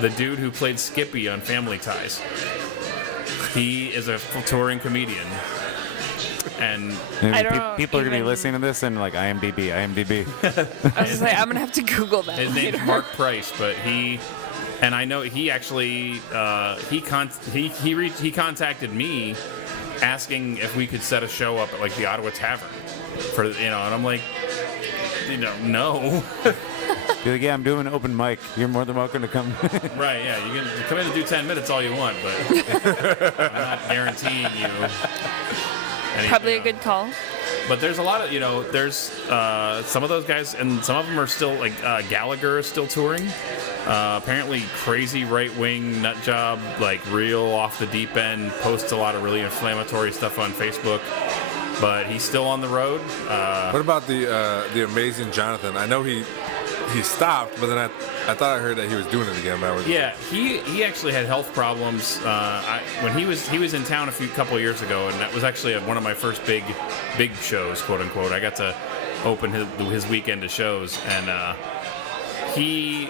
The dude who played Skippy on Family Ties. He is a touring comedian, and I don't people are going to be even- listening to this and like IMDb. I was just like, I'm gonna have to Google that. his name's later. Mark Price, but and I know he actually he contacted me asking if we could set a show up at like the Ottawa Tavern for and I'm like, no. Be like, yeah, I'm doing an open mic. You're more than welcome to come. Right, yeah, you can come in and do 10 minutes all you want, but I'm not guaranteeing you anything, Probably a good call. But there's a lot of, there's some of those guys, and some of them are still, like Gallagher is still touring. Apparently crazy right-wing nut job, like real off the deep end, posts a lot of really inflammatory stuff on Facebook. But he's still on the road. What about the amazing Jonathan? I know he stopped, but then I thought I heard that he was doing it again. Yeah, he actually had health problems when he was in town a couple of years ago, and that was actually one of my first big shows, quote unquote. I got to open his weekend of shows, and he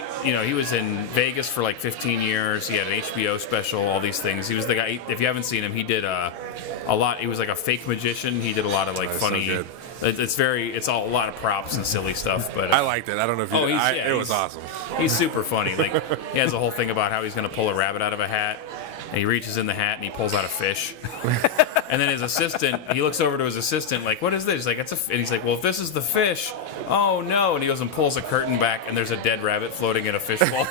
was in Vegas for like 15 years. He had an HBO special, all these things. He was the guy. If you haven't seen him, he did a lot. He was like a fake magician. He did a lot of like funny. So it's a lot of props and silly stuff. But I liked it. I don't know if you did. It was awesome. He's super funny. Like he has a whole thing about how he's going to pull a rabbit out of a hat, and he reaches in the hat and he pulls out a fish. And then his assistant, he looks over to his assistant like, "What is this?" He's like, "It's a." And he's like, "Well, if this is the fish, oh no!" And he goes and pulls a curtain back, and there's a dead rabbit floating in a fishbowl.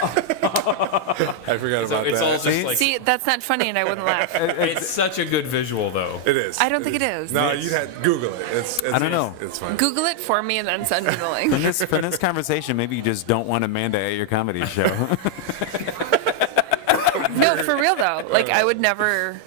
I forgot about It's that. all just like See, that's not funny, and I wouldn't laugh. it's such a good visual though. It is. I don't think it is. No, you had Google it. It's I don't know. It's fine. Google it for me and then send me the link. From this conversation, maybe you just don't want Amanda at your comedy show. No, for real though. Like I would never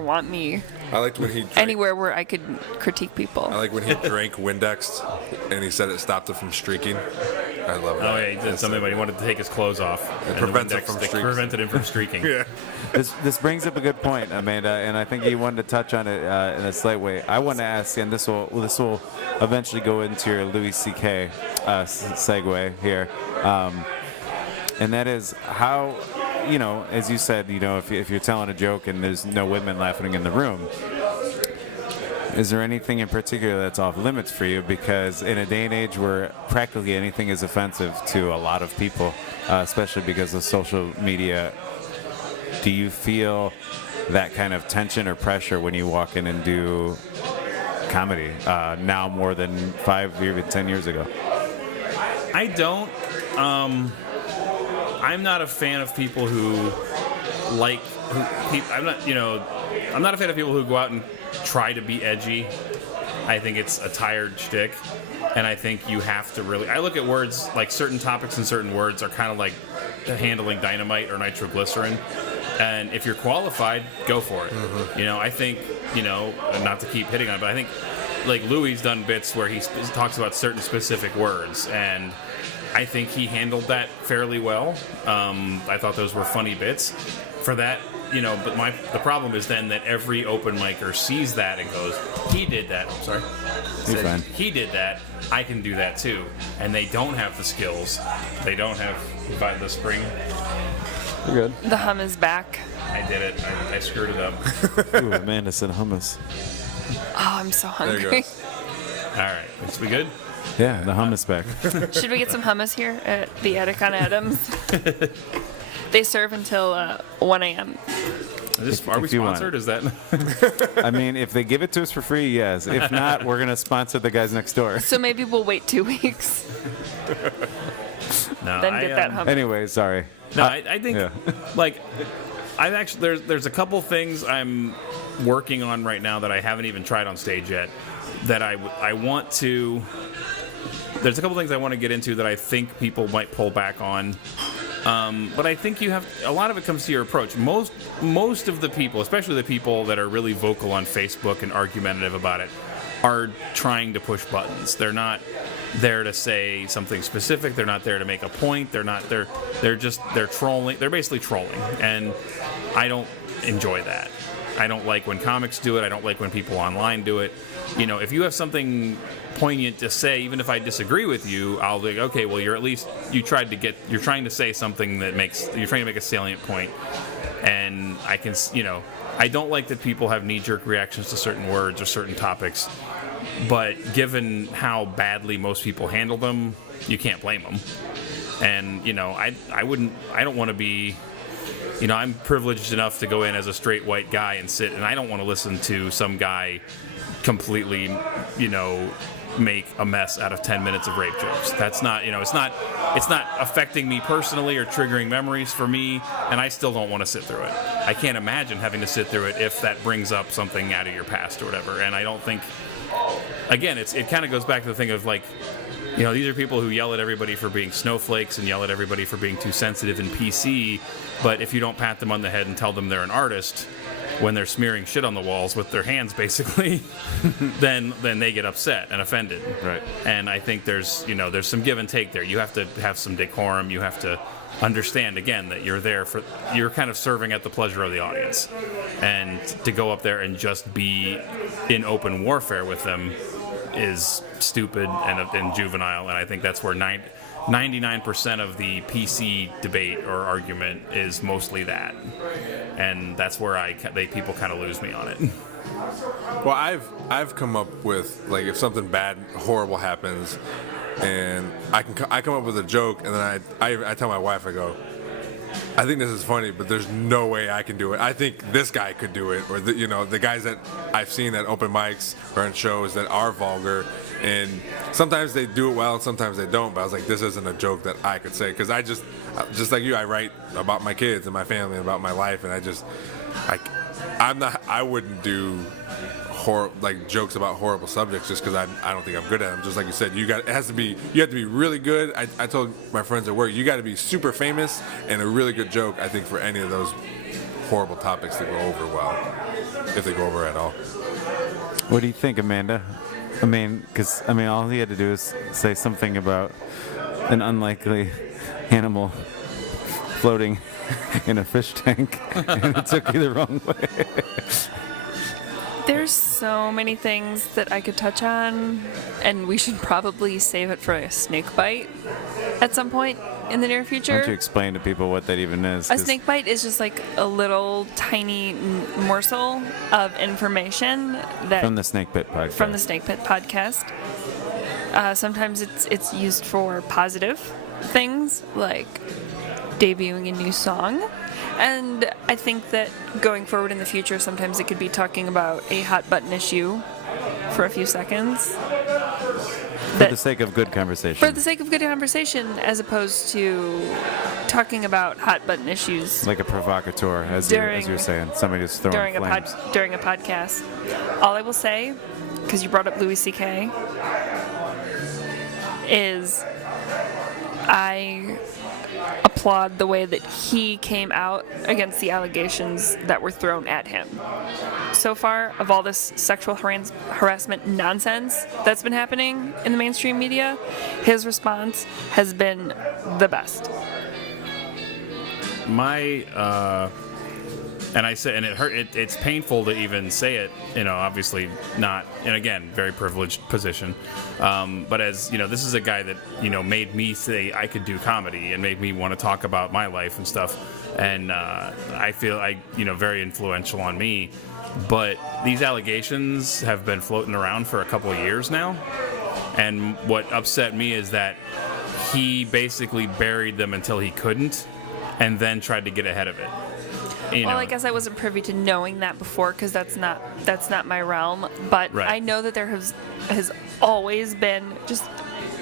want me I liked when he drank, anywhere where I could critique people. I like when he drank Windex, and he said it stopped him from streaking. I love that. Oh yeah, he did something, but he wanted to take his clothes off. And the prevented Windex from stick streaks. prevented him from streaking. Yeah. This brings up a good point, Amanda, and I think you wanted to touch on it in a slight way. I want to ask, and this will eventually go into your Louis C.K. Segue here, and that is how, as you said, if you're telling a joke and there's no women laughing in the room, is there anything in particular that's off limits for you? Because in a day and age where practically anything is offensive to a lot of people, especially because of social media, do you feel that kind of tension or pressure when you walk in and do comedy now more than 5 or even 10 years ago? I don't. I'm not a fan of people who like. I'm not a fan of people who go out and try to be edgy. I think it's a tired shtick, and I think you have to really. I look at words like certain topics and certain words are kind of like handling dynamite or nitroglycerin, and if you're qualified, go for it. Mm-hmm. I think not to keep hitting on it, but I think like Louis done bits where he talks about certain specific words, and I think he handled that fairly well. I thought those were funny bits. For that, but the problem is then that every open micer sees that and goes, he did that. I'm sorry. You're fine. He did that. I can do that too. And they don't have the skills. They don't have by the spring. You're good. The hum is back. I did it. I screwed it up. Ooh, Amanda said hummus. Oh, I'm so There you hungry. All right. Is we good? Yeah, the hummus back. Should we get some hummus here at the Attic on Adams? They serve until 1 a.m. Are we if you want sponsored? it. Is that? I mean, if they give it to us for free, yes. If not, we're going to sponsor the guys next door. So maybe we'll wait 2 weeks, No. then get that hummus. Anyway, sorry. No, I think yeah. like I've actually there's a couple things I'm working on right now that I haven't even tried on stage yet. That I want to. There's a couple things I want to get into that I think people might pull back on. But I think you have a lot of it comes to your approach. Most of the people, especially the people that are really vocal on Facebook and argumentative about it, are trying to push buttons. They're not there to say something specific. They're not there to make a point. They're trolling. They're basically trolling. And I don't enjoy that. I don't like when comics do it. I don't like when people online do it. You know, if you have something poignant to say, even if I disagree with you, I'll be okay. Well, you're trying to say something that you're trying to make a salient point, and I can, you know, I don't like that people have knee-jerk reactions to certain words or certain topics, but given how badly most people handle them, you can't blame them. And you know, I don't want to be. You know, I'm privileged enough to go in as a straight white guy and sit, and I don't want to listen to some guy completely, you know, make a mess out of 10 minutes of rape jokes. That's not, you know, it's not affecting me personally or triggering memories for me, and I still don't want to sit through it. I can't imagine having to sit through it if that brings up something out of your past or whatever. And I don't think, again, it kind of goes back to the thing of like, you know, these are people who yell at everybody for being snowflakes and yell at everybody for being too sensitive and PC, but if you don't pat them on the head and tell them they're an artist when they're smearing shit on the walls with their hands, basically, then they get upset and offended. Right. And I think there's some give and take there. You have to have some decorum. You have to understand, again, that you're kind of serving at the pleasure of the audience. And to go up there and just be in open warfare with them is stupid and juvenile, and I think that's where 99% of the PC debate or argument is mostly that, and that's where people kind of lose me on it. Well, I've come up with, like, if something bad, horrible happens, and I come up with a joke, and then I tell my wife, I go, I think this is funny, but there's no way I can do it. I think this guy could do it, or the guys that I've seen at open mics or in shows that are vulgar, and sometimes they do it well, and sometimes they don't. But I was like, this isn't a joke that I could say, because I just like you, I write about my kids and my family and about my life, and I wouldn't do jokes about horrible subjects just because I don't think I'm good at them. Just like you said, you have to be really good. I told my friends at work, you got to be super famous and a really good joke, I think, for any of those horrible topics to go over well, if they go over at all. What do you think, Amanda? I mean, all he had to do is say something about an unlikely animal floating in a fish tank, and it took you the wrong way. There's so many things that I could touch on, and we should probably save it for a snake bite at some point in the near future. Why don't you explain to people what that even is? A snake bite is just like a little tiny morsel of information that from the Snake Pit podcast. From the Snake Pit podcast. Sometimes it's used for positive things, like debuting a new song. And I think that going forward in the future, sometimes it could be talking about a hot button issue for a few seconds. For the sake of good conversation. For the sake of good conversation, as opposed to talking about hot button issues. Like a provocateur, as you're saying. Somebody just throwing flames. During a podcast. All I will say, because you brought up Louis C.K., is I applaud the way that he came out against the allegations that were thrown at him. So far, of all this sexual harassment nonsense that's been happening in the mainstream media, his response has been the best. And I say, and it hurt. It's painful to even say it. You know, obviously not. And again, very privileged position. But as you know, this is a guy that made me say I could do comedy and made me want to talk about my life and stuff. And I feel very influential on me. But these allegations have been floating around for a couple of years now. And what upset me is that he basically buried them until he couldn't, and then tried to get ahead of it. I guess I wasn't privy to knowing that before, because that's not my realm. But right. I know that there has always been, just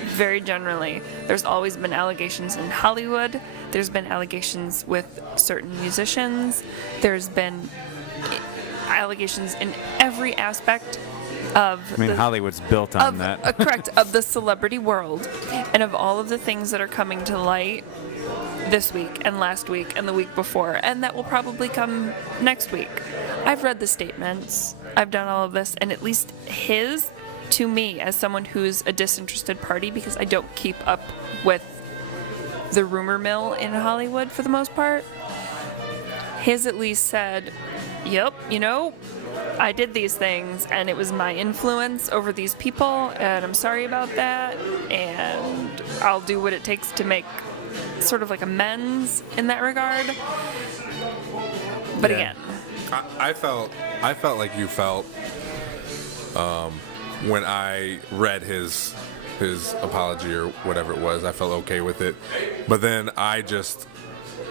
very generally, there's always been allegations in Hollywood. There's been allegations with certain musicians. There's been allegations in every aspect of Hollywood's built on that. Correct, of the celebrity world, and of all of the things that are coming to light this week and last week and the week before, and that will probably come next week. I've read the statements, I've done all of this, and at least his, to me, as someone who's a disinterested party, because I don't keep up with the rumor mill in Hollywood for the most part, his at least said, yep, I did these things, and it was my influence over these people, and I'm sorry about that, and I'll do what it takes to make sort of like amends in that regard. But Yeah. again, I felt like you felt when I read his apology or whatever it was. I felt okay with it, but then I just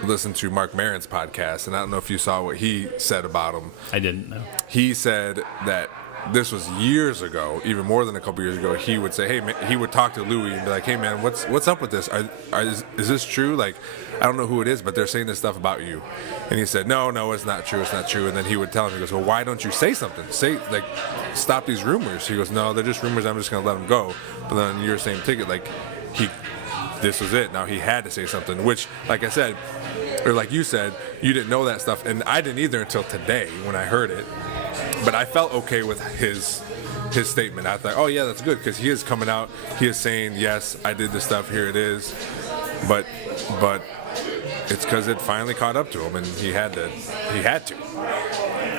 listened to Mark Maron's podcast, and I don't know if you saw what he said about him. I didn't know. He said that this was years ago, even more than a couple years ago. He would say, "Hey, man," he would talk to Louis and be like, "Hey, man, what's up with this? Is this true? Like, I don't know who it is, but they're saying this stuff about you." And he said, "No, it's not true. It's not true." And then he would tell him, he goes, "Well, why don't you say something? Stop these rumors." He goes, "No, they're just rumors. I'm just gonna let them go." But then you're saying ticket, like this was it. Now he had to say something, which, like I said, or like you said, you didn't know that stuff, and I didn't either until today when I heard it. But I felt okay with his statement. I thought, oh yeah, that's good, because he is coming out. He is saying, yes, I did this stuff. Here it is. But it's because it finally caught up to him, and he had to.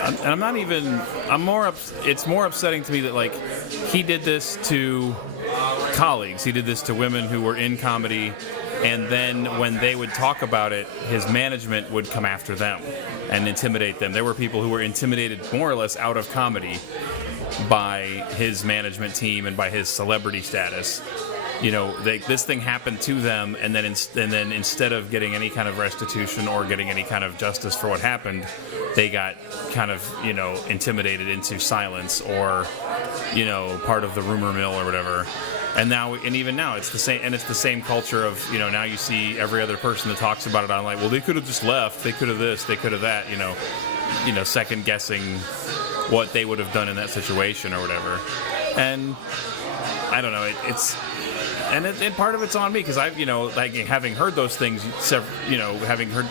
And I'm not even. It's more upsetting to me that like he did this to colleagues. He did this to women who were in comedy. And then when they would talk about it, his management would come after them and intimidate them. There were people who were intimidated more or less out of comedy by his management team and by his celebrity status. This thing happened to them, and then instead of getting any kind of restitution or getting any kind of justice for what happened, they got kind of intimidated into silence or part of the rumor mill or whatever. And even now, it's the same, and it's the same culture of now you see every other person that talks about it online. Well, they could have just left. They could have this. They could have that. Second guessing what they would have done in that situation or whatever. And I don't know. And part of it's on me because I've having heard those things, having heard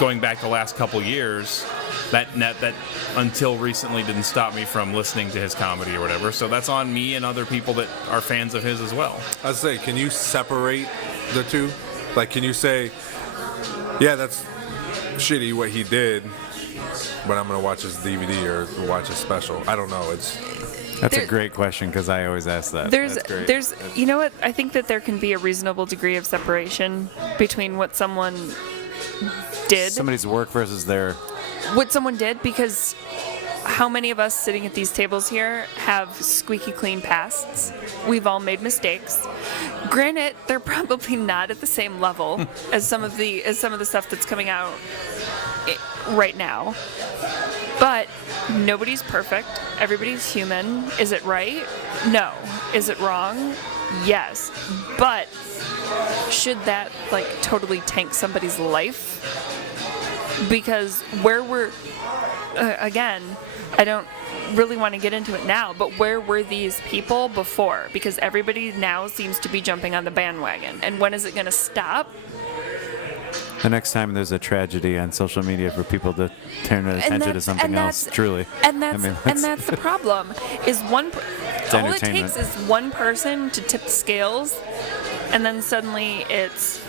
going back the last couple years. That until recently didn't stop me from listening to his comedy or whatever. So that's on me and other people that are fans of his as well. I was say, can you separate the two? Like, can you say, yeah, that's shitty what he did, but I'm gonna watch his DVD or watch his special? I don't know. That's a great question, because I always ask that. That's great. You know what? I think that there can be a reasonable degree of separation between what someone did. Somebody's work versus what someone did, because how many of us sitting at these tables here have squeaky clean pasts? We've all made mistakes. Granted, they're probably not at the same level as some of the stuff that's coming out right now. But nobody's perfect. Everybody's human. Is it right? No. Is it wrong? Yes. But should that totally tank somebody's life? Because where we're, again, I don't really want to get into it now, but where were these people before? Because everybody now seems to be jumping on the bandwagon. And when is it going to stop? The next time there's a tragedy on social media for people to turn their attention to something else, truly. And that's the problem. Is all it takes is one person to tip the scales, and then suddenly it's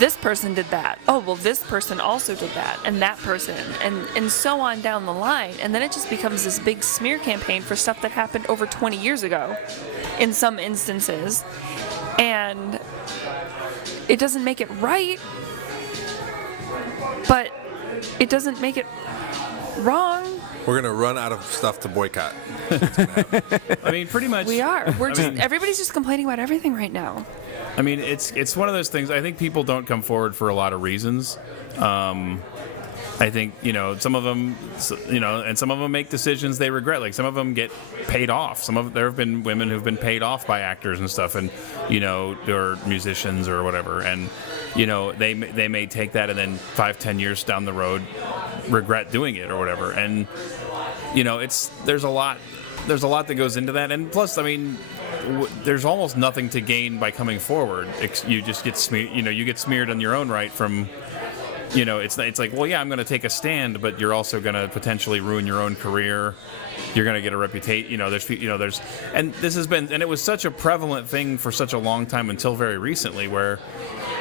this person did that. Oh, well, this person also did that, and that person, and so on down the line. And then it just becomes this big smear campaign for stuff that happened over 20 years ago in some instances. And it doesn't make it right, but it doesn't make it wrong. We're gonna run out of stuff to boycott. I mean, pretty much. We are. Everybody's just complaining about everything right now. I mean, it's one of those things. I think people don't come forward for a lot of reasons. I think some of them, and some of them make decisions they regret. Like some of them get paid off. There have been women who've been paid off by actors and stuff, and or musicians or whatever, and they may take that and then 5-10 years down the road regret doing it or whatever. And there's a lot that goes into that, and plus, I mean, there's almost nothing to gain by coming forward. You just get smeared. You get smeared on your own right from. It's like, well, yeah, I'm going to take a stand, but you're also going to potentially ruin your own career. You're going to get a reputation. And this has been, and it was such a prevalent thing for such a long time until very recently, where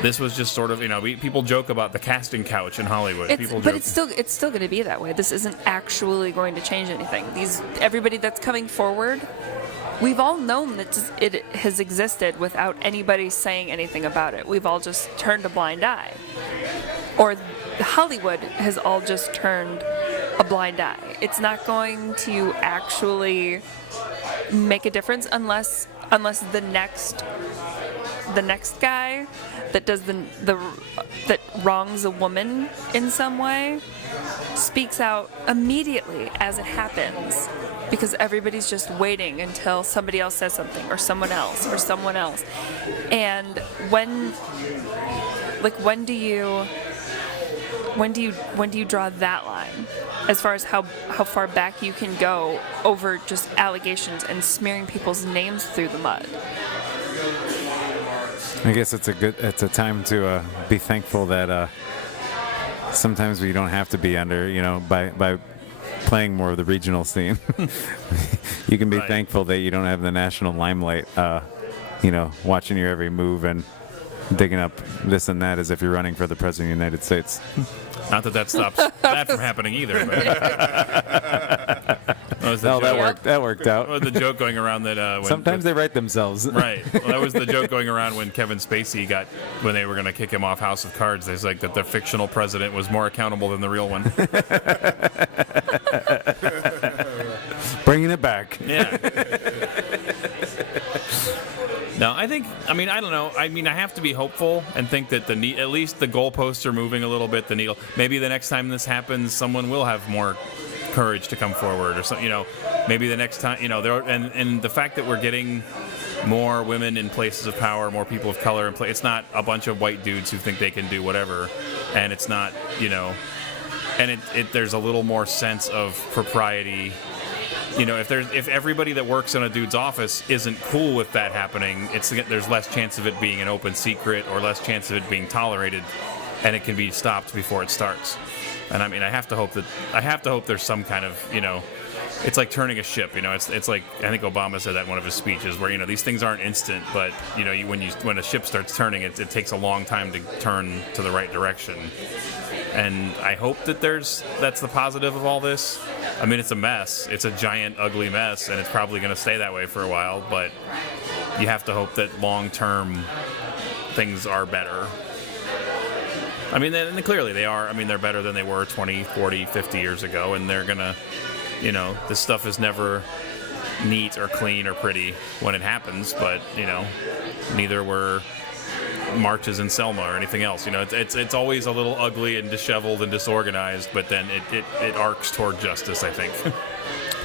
This was just sort of, people joke about the casting couch in Hollywood. It's still going to be that way. This isn't actually going to change anything. Everybody that's coming forward, we've all known that it has existed without anybody saying anything about it. We've all just turned a blind eye. Or Hollywood has all just turned a blind eye. It's not going to actually make a difference unless the next guy that does that wrongs a woman in some way speaks out immediately as it happens, because everybody's just waiting until somebody else says something, or someone else. And when do you draw that line as far as how far back you can go over just allegations and smearing people's names through the mud? I guess it's a time to be thankful that sometimes we don't have to be under, by playing more of the regional scene. You can be thankful that you don't have the national limelight, watching your every move and digging up this and that as if you're running for the President of the United States. Not that stops that from happening either. That worked out. The joke going around that when sometimes they write themselves. Right. Well, that was the joke going around when Kevin Spacey when they were going to kick him off House of Cards. There's like that the fictional president was more accountable than the real one. Bringing it back. Yeah. No, I don't know. I have to be hopeful and think that at least the goalposts are moving a little bit. The needle. Maybe the next time this happens, someone will have more courage to come forward, or something. Maybe the next time, and the fact that we're getting more women in places of power, more people of color in place. It's not a bunch of white dudes who think they can do whatever, and it's not, and there's a little more sense of propriety. If everybody that works in a dude's office isn't cool with that happening, there's less chance of it being an open secret, or less chance of it being tolerated, and it can be stopped before it starts. And I have to hope there's some kind of, it's like turning a ship. It's like, I think Obama said that in one of his speeches, where these things aren't instant, but when a ship starts turning, it takes a long time to turn to the right direction. And I hope that that's the positive of all this. It's a mess. It's a giant, ugly mess, and it's probably going to stay that way for a while, but you have to hope that long-term things are better. And clearly they are. They're better than they were 20, 40, 50 years ago, and they're going to, this stuff is never neat or clean or pretty when it happens, but, neither were marches in Selma or anything else. It's always a little ugly and disheveled and disorganized, but then it arcs toward justice, I think.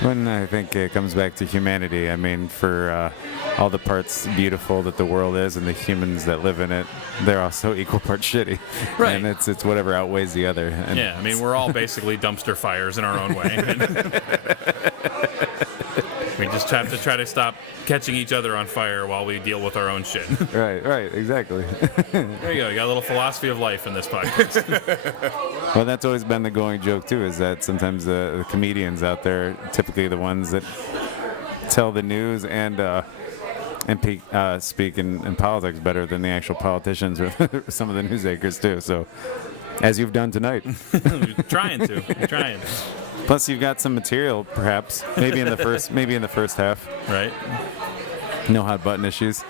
When I think it comes back to humanity, for all the parts beautiful that the world is and the humans that live in it, they're also equal parts shitty. Right. And it's whatever outweighs the other. And yeah, we're all basically dumpster fires in our own way. We just have to try to stop catching each other on fire while we deal with our own shit. Right, exactly. There you go. You got a little philosophy of life in this podcast. Well, that's always been the going joke, too, is that sometimes the comedians out there, typically the ones that tell the news and speak in politics better than the actual politicians or some of the news anchors, too. So, as you've done tonight. We're trying. Plus, you've got some material, perhaps, maybe in the first half. Right. No hot button issues.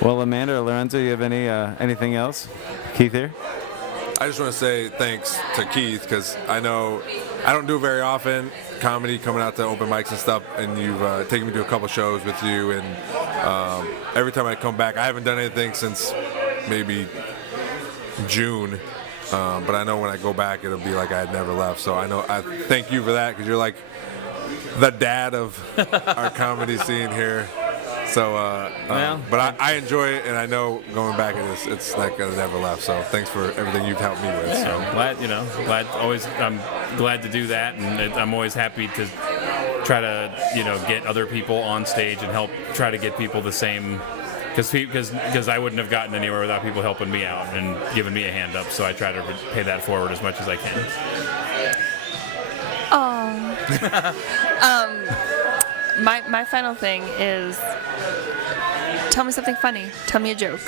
Well, Amanda or Lorenzo, you have anything else? Keith here? I just want to say thanks to Keith, because I know I don't do it very often, comedy, coming out to open mics and stuff, and you've taken me to a couple shows with you, and every time I come back, I haven't done anything since maybe June. But I know when I go back, it'll be like I had never left. So I thank you for that, because you're like the dad of our comedy scene here. So, but I enjoy it, and I know going back it's like I never left. So thanks for everything you've helped me with. Yeah, so I'm glad to do that, and I'm always happy to try to get other people on stage and help try to get people the same. Because I wouldn't have gotten anywhere without people helping me out and giving me a hand up. So I try to pay that forward as much as I can. My final thing is, tell me something funny. Tell me a joke.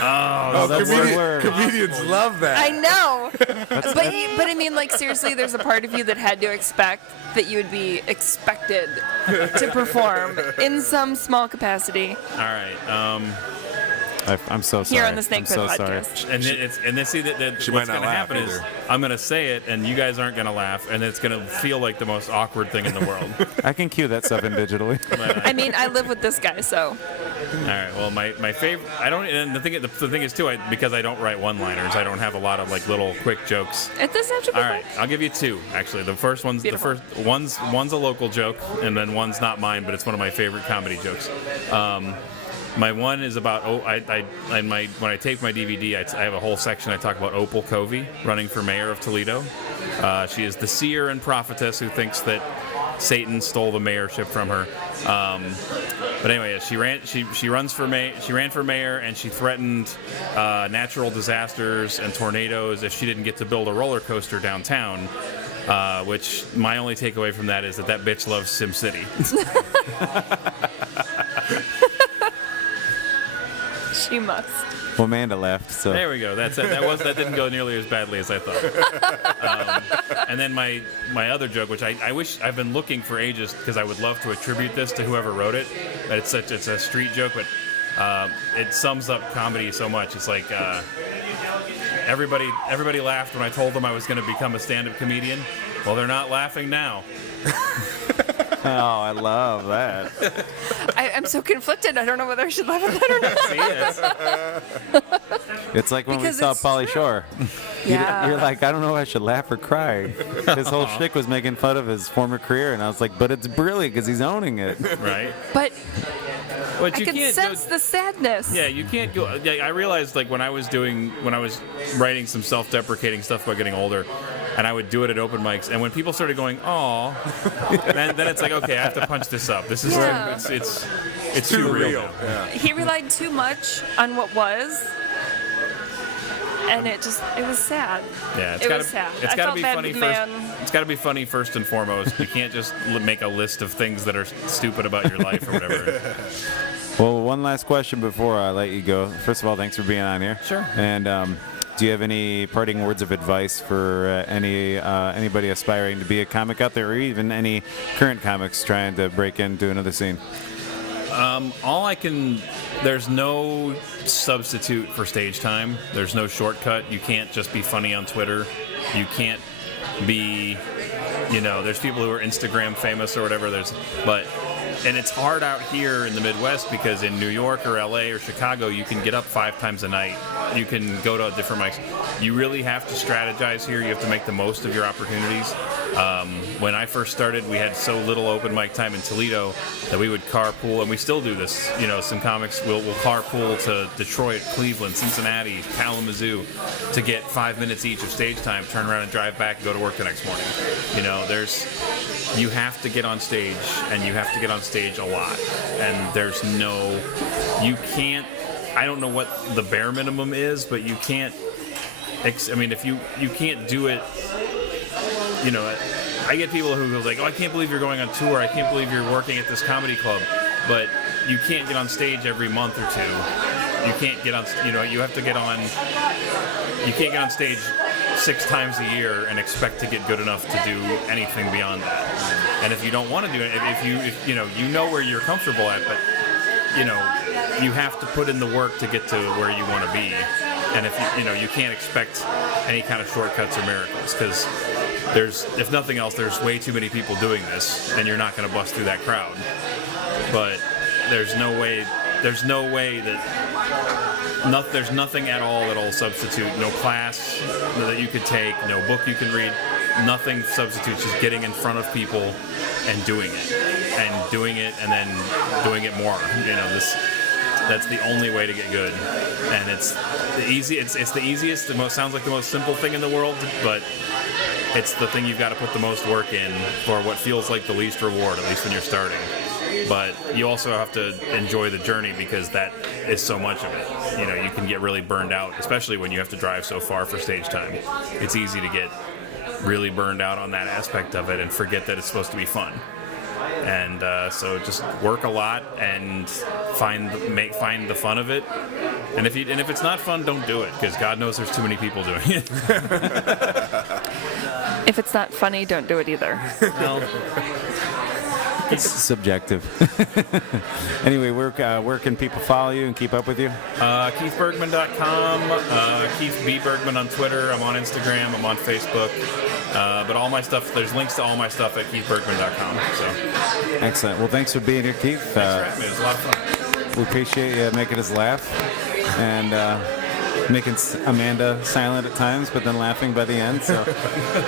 Oh, that's the word. Comedians love that. I know. But I mean, like, seriously, there's a part of you that had to expect that you would be expected to perform in some small capacity All right. I'm so sorry. here on the Snake I'm Pit so sorry. podcast. And then see that She what's might not going to laugh happen is either. I'm going to say it, and you guys aren't going to laugh, and it's going to feel like the most awkward thing in the world. I can cue that stuff in digitally. But, I mean, I live with this guy, so all right. Well, my favorite. I don't. And the thing is too. Because I don't write one-liners. I don't have a lot of like little quick jokes. it doesn't have to be All right, I'll give you two. Actually, the first Beautiful. one's a local joke, and then one's not mine, but it's one of my favorite comedy jokes. My one is about when I tape my DVD, I have a whole section I talk about Opal Covey running for mayor of Toledo. She is the seer and prophetess who thinks that Satan stole the mayorship from her. But anyway, she ran for mayor, and she threatened natural disasters and tornadoes if she didn't get to build a roller coaster downtown. Which my only takeaway from that is that bitch loves SimCity. she must. Well, Amanda left, so There we go. That's it. That didn't go nearly as badly as I thought. And then my other joke, which I wish I've been looking for ages because I would love to attribute this to whoever wrote it. But it's a street joke, but it sums up comedy so much. It's like everybody laughed when I told them I was going to become a stand-up comedian. Well, they're not laughing now. oh, I love that. I'm so conflicted. I don't know whether I should laugh at that or not. See, It's like when Because we saw it's- Pauly Shore. Yeah. You're like, I don't know if I should laugh or cry. His whole shtick was making fun of his former career, and I was like, but it's brilliant because he's owning it. right? But But I you can can't sense the sadness. Yeah, you can't go. Yeah, I realized like when I was writing some self-deprecating stuff about getting older, and I would do it at open mics, and when people started going, "Aw," then it's like, okay, I have to punch this up. This is Yeah. it's too real. now. Yeah. He relied too much on what was, and it was sad. Yeah, It was sad. It's I got to felt be bad funny for the first. man. It's got to be funny first and foremost. You can't just make a list of things that are stupid about your life or whatever. Well, one last question before I let you go. First of all, thanks for being on here. Sure. And do you have any parting words of advice for anybody aspiring to be a comic out there, or even any current comics trying to break into another scene? There's no substitute for stage time. There's no shortcut. You can't just be funny on Twitter. You can't be, there's people who are Instagram famous or whatever. And it's hard out here in the Midwest because in New York or LA or Chicago, you can get up 5 times a night. You can go to different mics. You really have to strategize here. You have to make the most of your opportunities. When I first started, we had so little open mic time in Toledo that we would carpool, and we still do this. Some comics will carpool to Detroit, Cleveland, Cincinnati, Kalamazoo to get 5 minutes each of stage time, turn around and drive back and go to work the next morning. You have to get on stage, and you have to get on stage a lot. And you can't, I don't know what the bare minimum is, but you can't, if you can't do it, I get people who go like, oh, I can't believe you're going on tour. I can't believe you're working at this comedy club. But you can't get on stage every month or two. You can't get on, you have to get on, you can't get on stage 6 times a year and expect to get good enough to do anything beyond that. And if you don't want to do it, if you know where you're comfortable at, but you have to put in the work to get to where you want to be. And if you can't expect any kind of shortcuts or miracles, because if nothing else, there's way too many people doing this, and you're not going to bust through that crowd. But there's nothing at all that'll substitute. No class that you could take, no book you can read. Nothing substitutes just getting in front of people and doing it, and then doing it more. That's the only way to get good, and it's the easiest. Sounds like the most simple thing in the world, but it's the thing you've got to put the most work in for what feels like the least reward, at least when you're starting. But you also have to enjoy the journey, because that is so much of it. You can get really burned out, especially when you have to drive so far for stage time. It's easy to get really burned out on that aspect of it and forget that it's supposed to be fun. And so just work a lot and find the fun of it. And if it's not fun, don't do it, because God knows there's too many people doing it. If it's not funny, don't do it either. Well, It's subjective. Anyway, where can people follow you and keep up with you? KeithBergman.com, Keith B. Bergman on Twitter. I'm on Instagram. I'm on Facebook. But all my stuff, there's links to all my stuff at KeithBergman.com. So. Excellent. Well, thanks for being here, Keith. Thanks for having me. It was a lot of fun. We appreciate you making us laugh and making Amanda silent at times, but then laughing by the end. So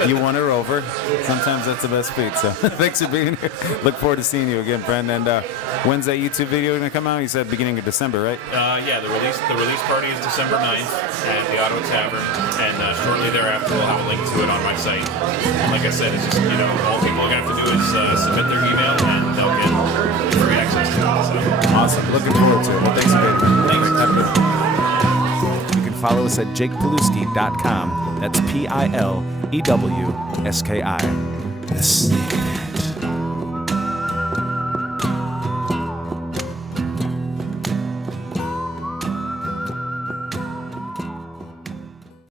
you won her over. Sometimes that's the best feat. So thanks for being here. Look forward to seeing you again, friend. And when's that YouTube video going to come out? You said beginning of December, right? Yeah, the release party is December 9th at the Auto Tavern, and shortly thereafter we'll have a link to it on my site. And like I said, it's just, all people are going to have to do is submit their email and they'll get free access to it. So. Awesome. Looking forward to it. Well, thanks for being here. Thanks. Have a good one. Follow us at jakepilewski.com. That's Pilewski.